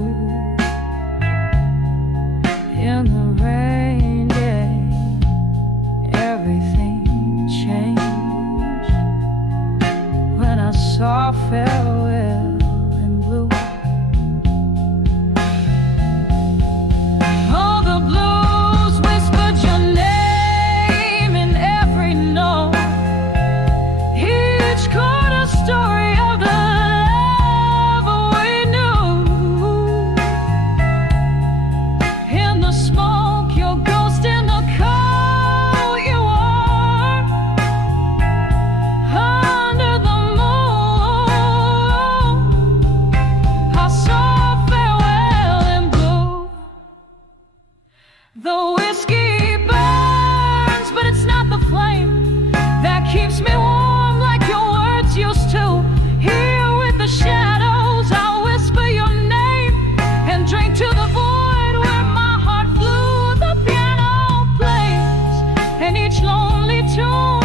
keeps me warm like your words used to. Here with the shadows, I'll whisper your name and drink to the void where my heart flew. The piano plays, and each lonely tune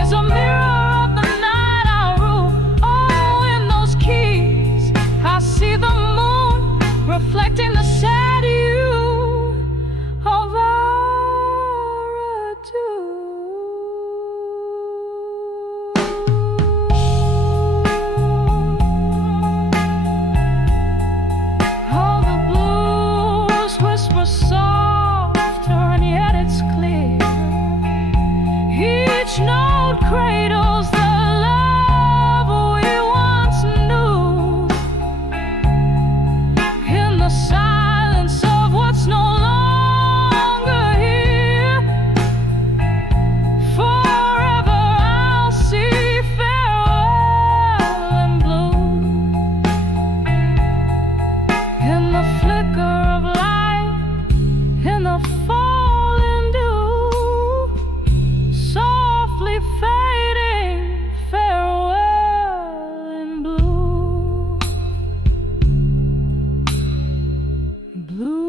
is a mirror of the night I rule. Oh, in those keys, I see the moon reflecting the sad hue of our adieu. Oh, the blues whisper softer, and yet it's clear. Each note cradles the love we once knew. In the silence of what's no longer here, forever I'll see farewell and blue. In the flicker of light, in the falling dew, softly fading farewell in blue. Blue.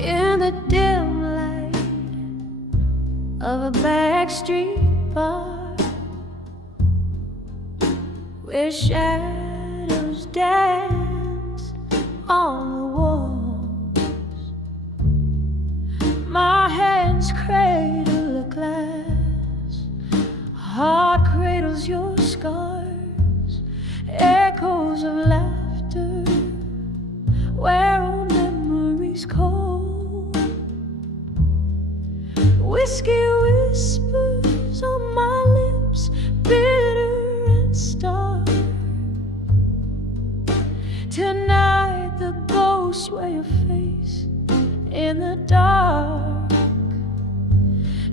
In the dim light of a backstreet bar, where shadows dance on the walls, my hands cradle a glass, heart cradles your scars, echoes of laughter where old memories cold. Whiskey whispers on my lips, bitter and stark. Tonight the ghosts wear your face in the dark,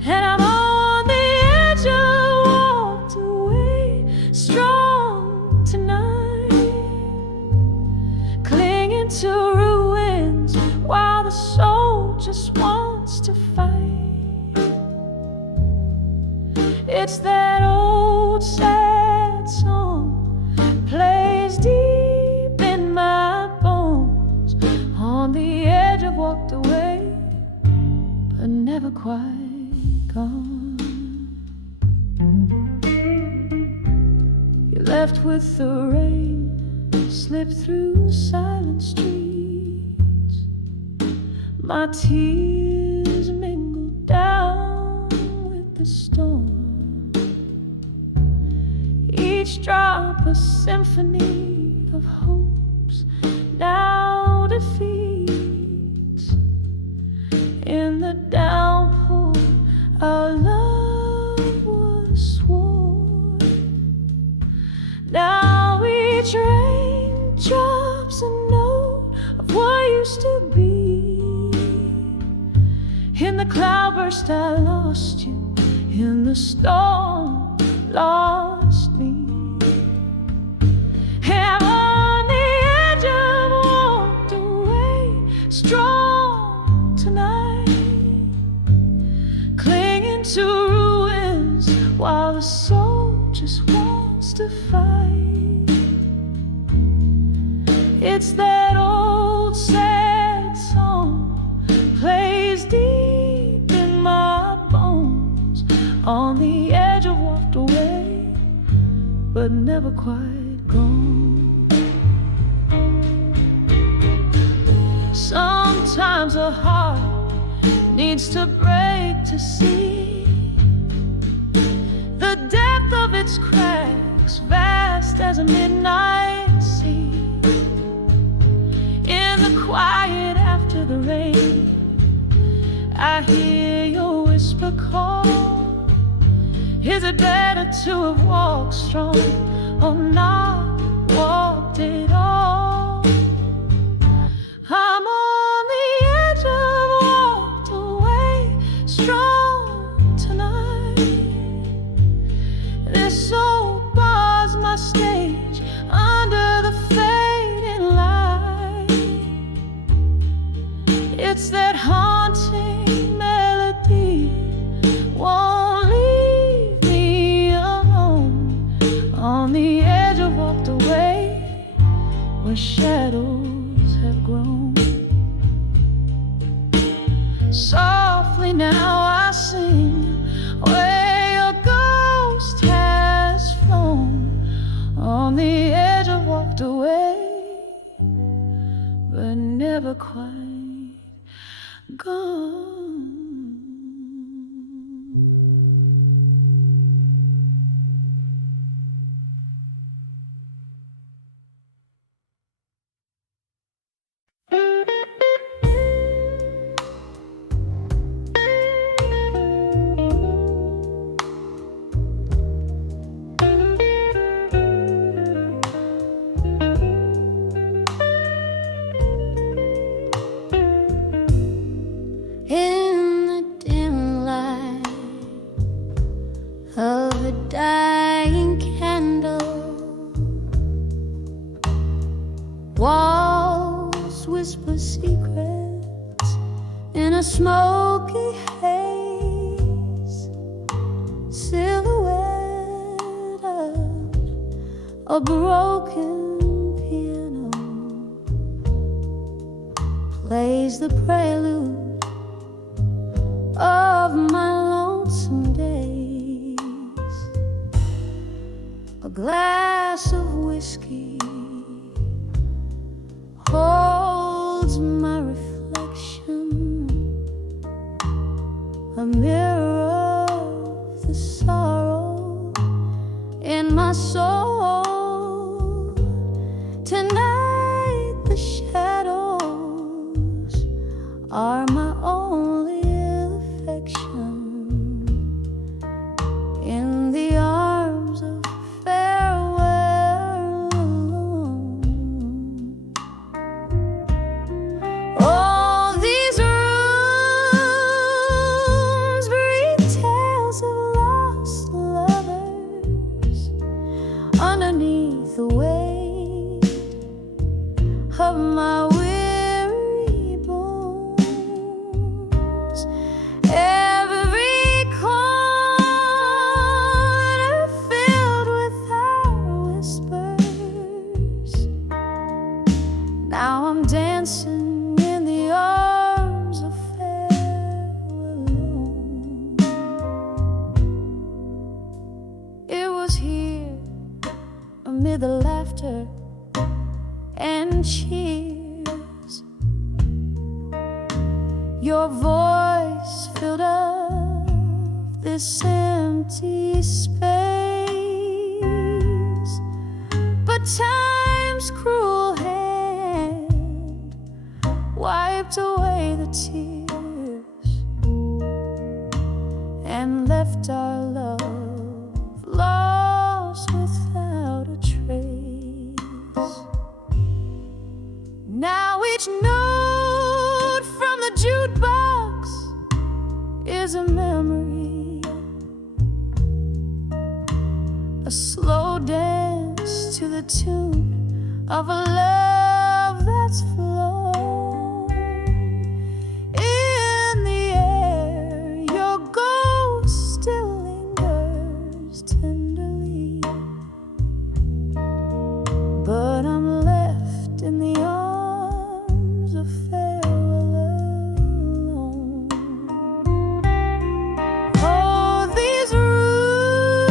and I'm on the edge of walked away, strong tonight, clinging to ruins while the soul just wants to fight. It's that old sad song plays deep in my bones. On the edge I've walked away, but never quite gone. You're left with the rain, slip through silent streets. My tears mingle down with the storm. Each drop a symphony of hopes now defeats. In the downpour, our love was sworn. Now each rain drops a note of what used to be. In the cloudburst I lost you, in the storm lost me. And on the edge I've walked away, strong tonight, clinging to ruins while the soul just wants to fight. It's that old sad song plays deep in my bones. On the edge I've walked away, but never quite gone. Sometimes a heart needs to break to see the depth of its cracks, vast as a midnight sea. In the quiet after the rain, I hear your whisper call. Is it better to have walked strong or not walked at all? I'm on the edge of It's that haunting melody, won't leave me alone. On the edge I walked away, where shadows have grown. Softly now I sing, where your ghost has flown. On the edge I walked away, but never quite gone. In the dim light of a dying candle, walls whisper secrets in a smoky haze. Silhouette of a broken piano plays the prelude of my lonesome days. A glass of whiskey holds my reflection, a mirror of the sorrow in my soul. Tonight the shadows are my only in the arms of farewell alone. All these rooms breathe tales of lost lovers underneath the weight of my weary bones. Every corner filled with our whispers. Now I'm dancing in the arms of farewell alone. It was here, amid the laughter and cheers, your voice filled up this empty space. But time's cruel hand wiped away the tears and left our love lost without a trace. Now each note from the jukebox is a memory, a slow dance to the tune of a love that's flown. In the air, your ghost still lingers tenderly, but I'm left in the arms of farewell alone. Oh, these rooms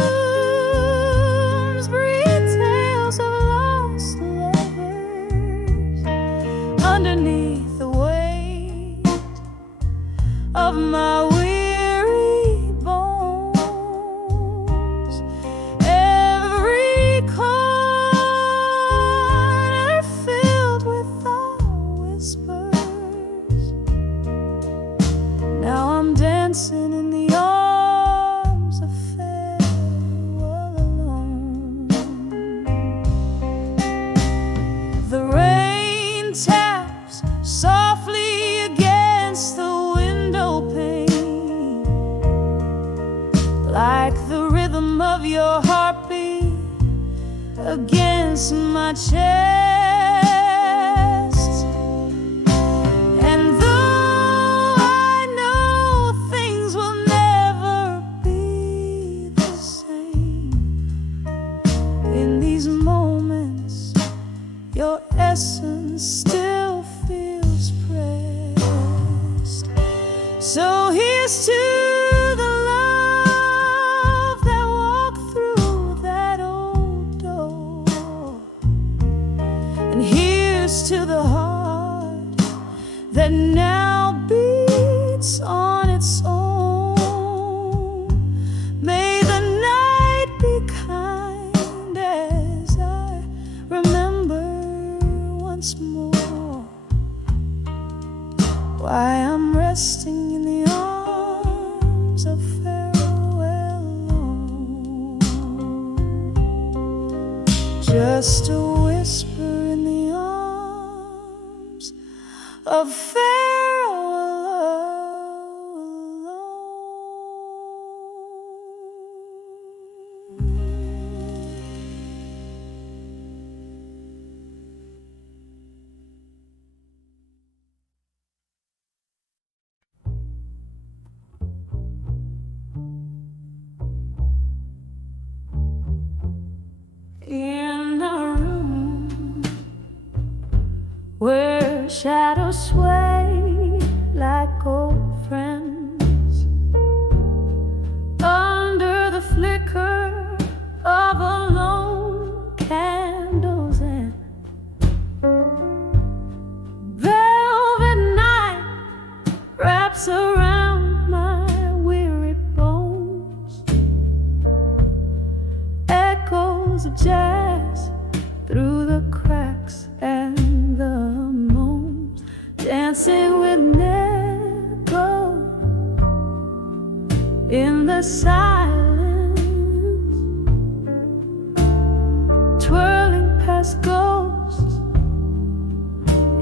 breathe tales of lost lovers underneath the weight of my weary bones. Every corner filled with our whispers. Now I'm dancing in the arms of farewell alone. The rain taps softly against the window pane, like the rhythm of your heartbeat against my chest. And though So here's to the love that walked through that old door, and here's to the heart that now beats on its own. May the night be kind as I remember once more why I'm resting in the arms of farewell alone. Just a whisper in the arms of farewell alone. In a room where shadows sway like old friends, under the flicker of a lone candle's end, velvet night wraps around my weary bones, echoes of jazz through the cracks and the moans, dancing with an echo in the silence, twirling past ghosts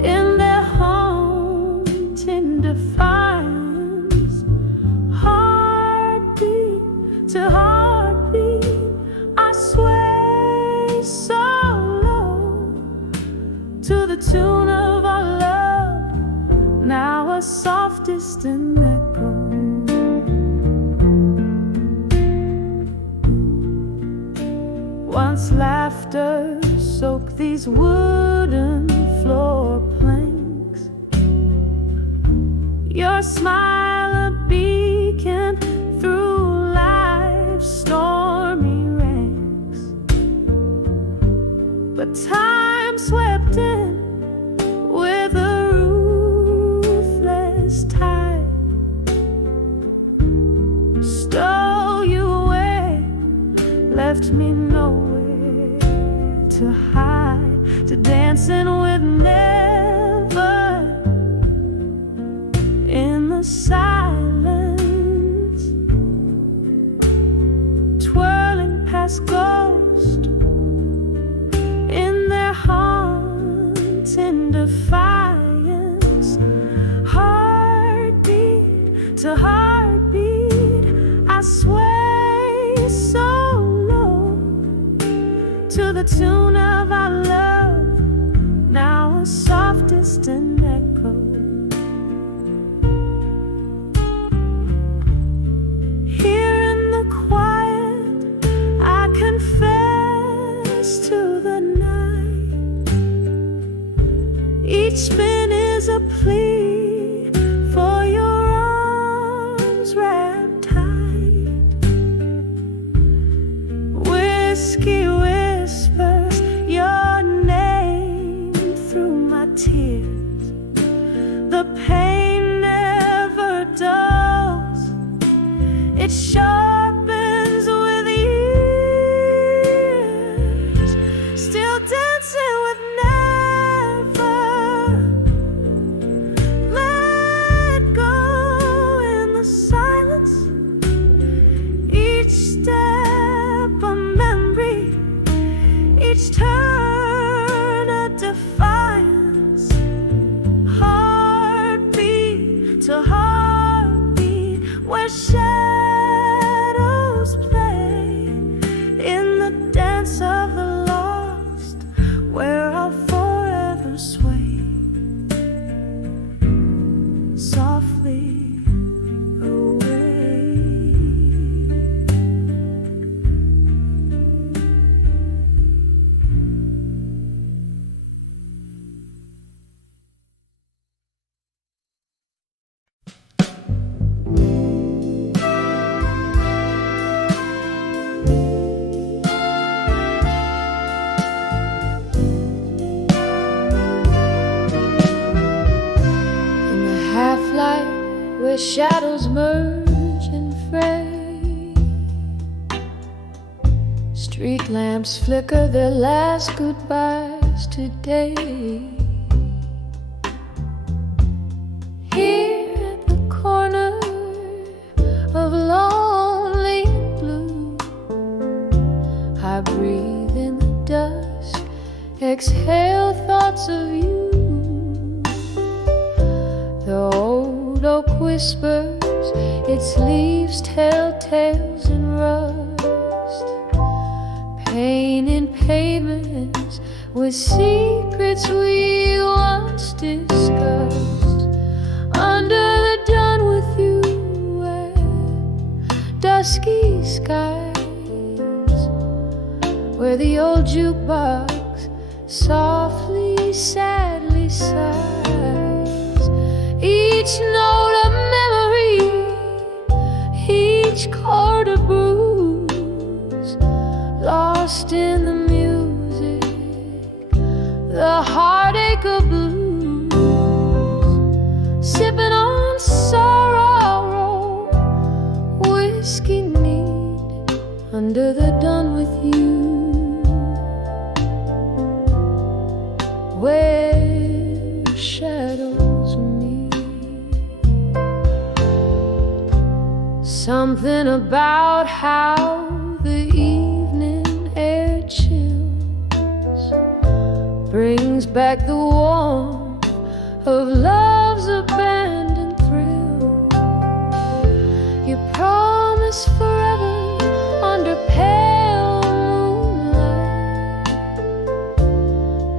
in their haunting defiance. Heartbeat to heartbeat, I sway so low to the tune of our love, now a soft distant echo. Once laughter soaked these wooden floor planks, your smile a beacon through life's stormy ranks. But time swept in with a ruthless tide, stole you away, left me nowhere to hide, to dancing with never in the silence, twirling past ghosts in their haunting defiance. Heartbeat to heartbeat, I sway so low to the tune of our love, now a soft distant echo. Here in the quiet, I confess to the night. Each spin is a plea for your arms wrapped tight. Whiskey whispers your name through my tears. The pain never dulls, it sharpens with years. Still dancing with never shadows merge and fray. Street lamps flicker their last goodbyes today. Here at the corner of lonely blue, I breathe in the dusk, exhale thoughts of you. The old oak whispers, its leaves tell tales in rust. Pain in pavements with secrets we once discussed. Under the dawn with you and dusky skies, where the old jukebox softly, sadly sighs. Each note a memory, each chord a bruise, lost in the music, the heartache of blues. Sipping on sorrow, whiskey neat, under the dawn with you, where shadows meet. Something about how the evening air chills brings back the warmth of love's abandoned thrill. You promised forever under pale moonlight.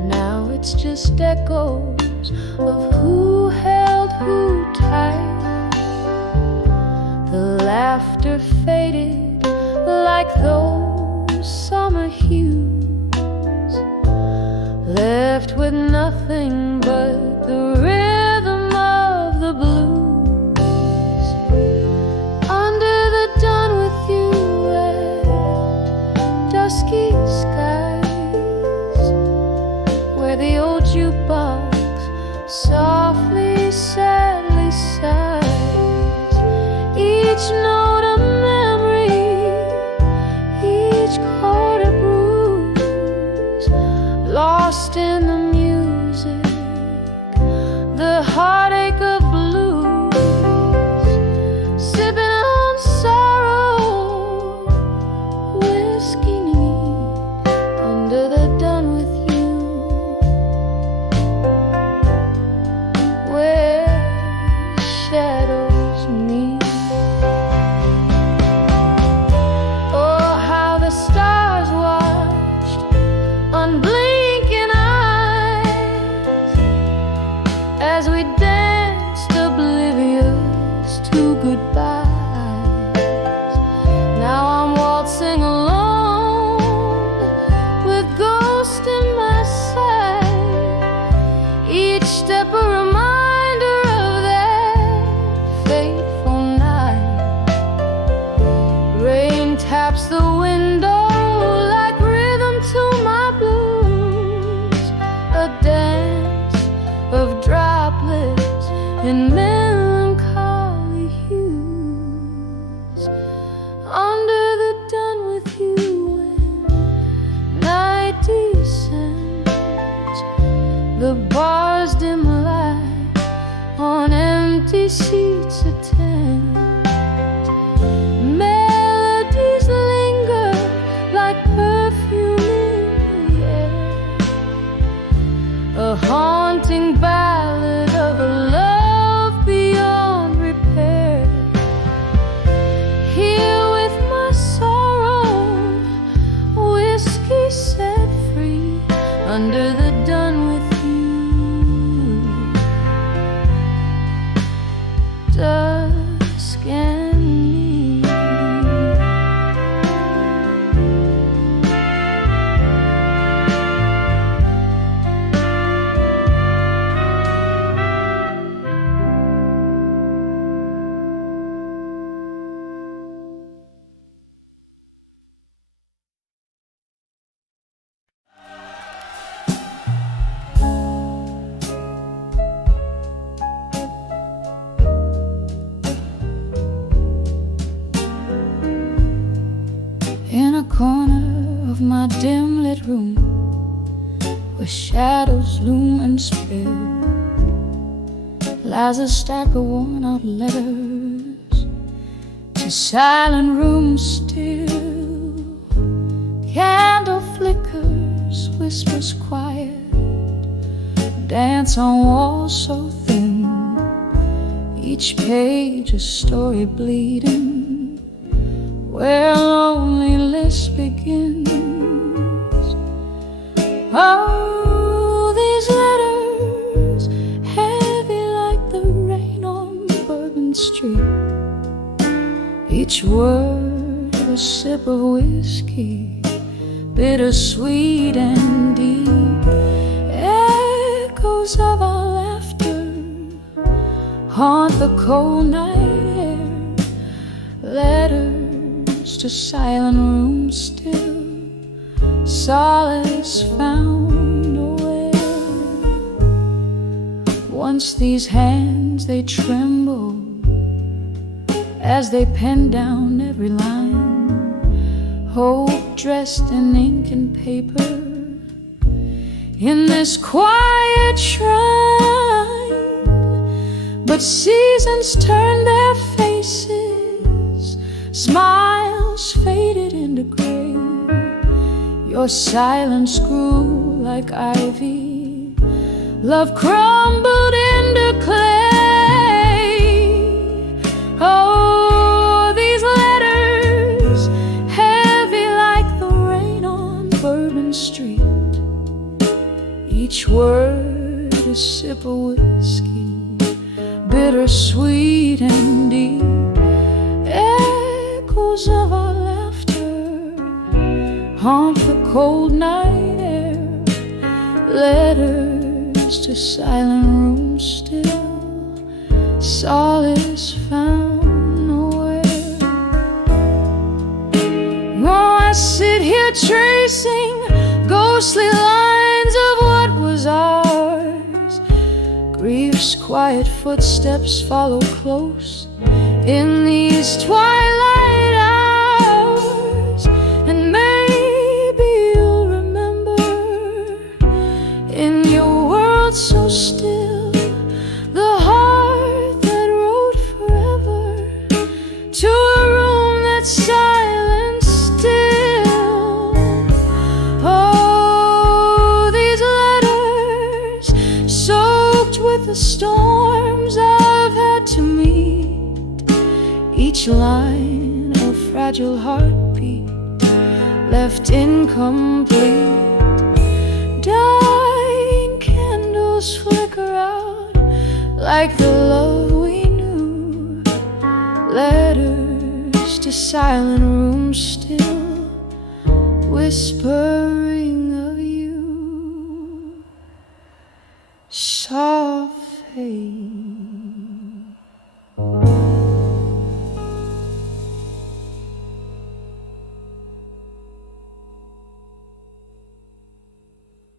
Now it's just echoes of who held who tight. The laughter faded like those summer hues, left with nothing but the rhythm of the blues. Under the dawn with you and dusky skies, where the old jukebox softly, sadly sighs. Each note a memory, each chord a bruise, lost in the music, the heartache of blues. Sipping on sorrow, whiskey neat, under the dawn with you, where shadows meet. Oh, how the stars watched, unblinking eyes, as we danced oblivious to goodbyes. Now I'm waltzing alone with ghosts in my sight. Each step a reminder of that fateful night. Rain taps the window like rhythm to my blues. A dance of droplets in melancholy hues. Under the dawn with you when night descends, the bar's dim light on empty seats attend. Melodies linger like perfume in the air, a haunting ballad of a love beyond repair. Here with my sorrow, whiskey set free, under the dawn with you. dim lit room where shadows loom and spill lies a stack of worn out letters to silent rooms still. Candle flickers, whispers quiet, dance on walls so thin, each page a story bleeding where loneliness begins. Oh, these letters, heavy like the rain on Bourbon Street, each word a sip of whiskey, bittersweet and deep. Echoes of our laughter haunt the cold night air, letters to silent rooms still, solace found nowhere. Once these hands they trembled as they penned down every line, hope dressed in ink and paper in this quiet shrine. But seasons turned their faces, smiles faded into gray, your silence grew like ivy, love crumbled into clay. Oh, these letters, heavy like the rain on Bourbon Street, each word a sip of whiskey, bittersweet and deep. Echoes of our laughter haunt the cold night air, letters to silent rooms still, solace found nowhere. Oh, I sit here tracing ghostly lines of what was ours. Grief's quiet footsteps follow close in these twilight hours. And maybe you'll remember, in your world so still, the heart that wrote forever to a room that's silent still. Oh, these letters soaked with the storms I've had to meet, each line a fragile heartbeat left incomplete. Dying candles flicker out like the love we knew, letters to silent rooms still, whispering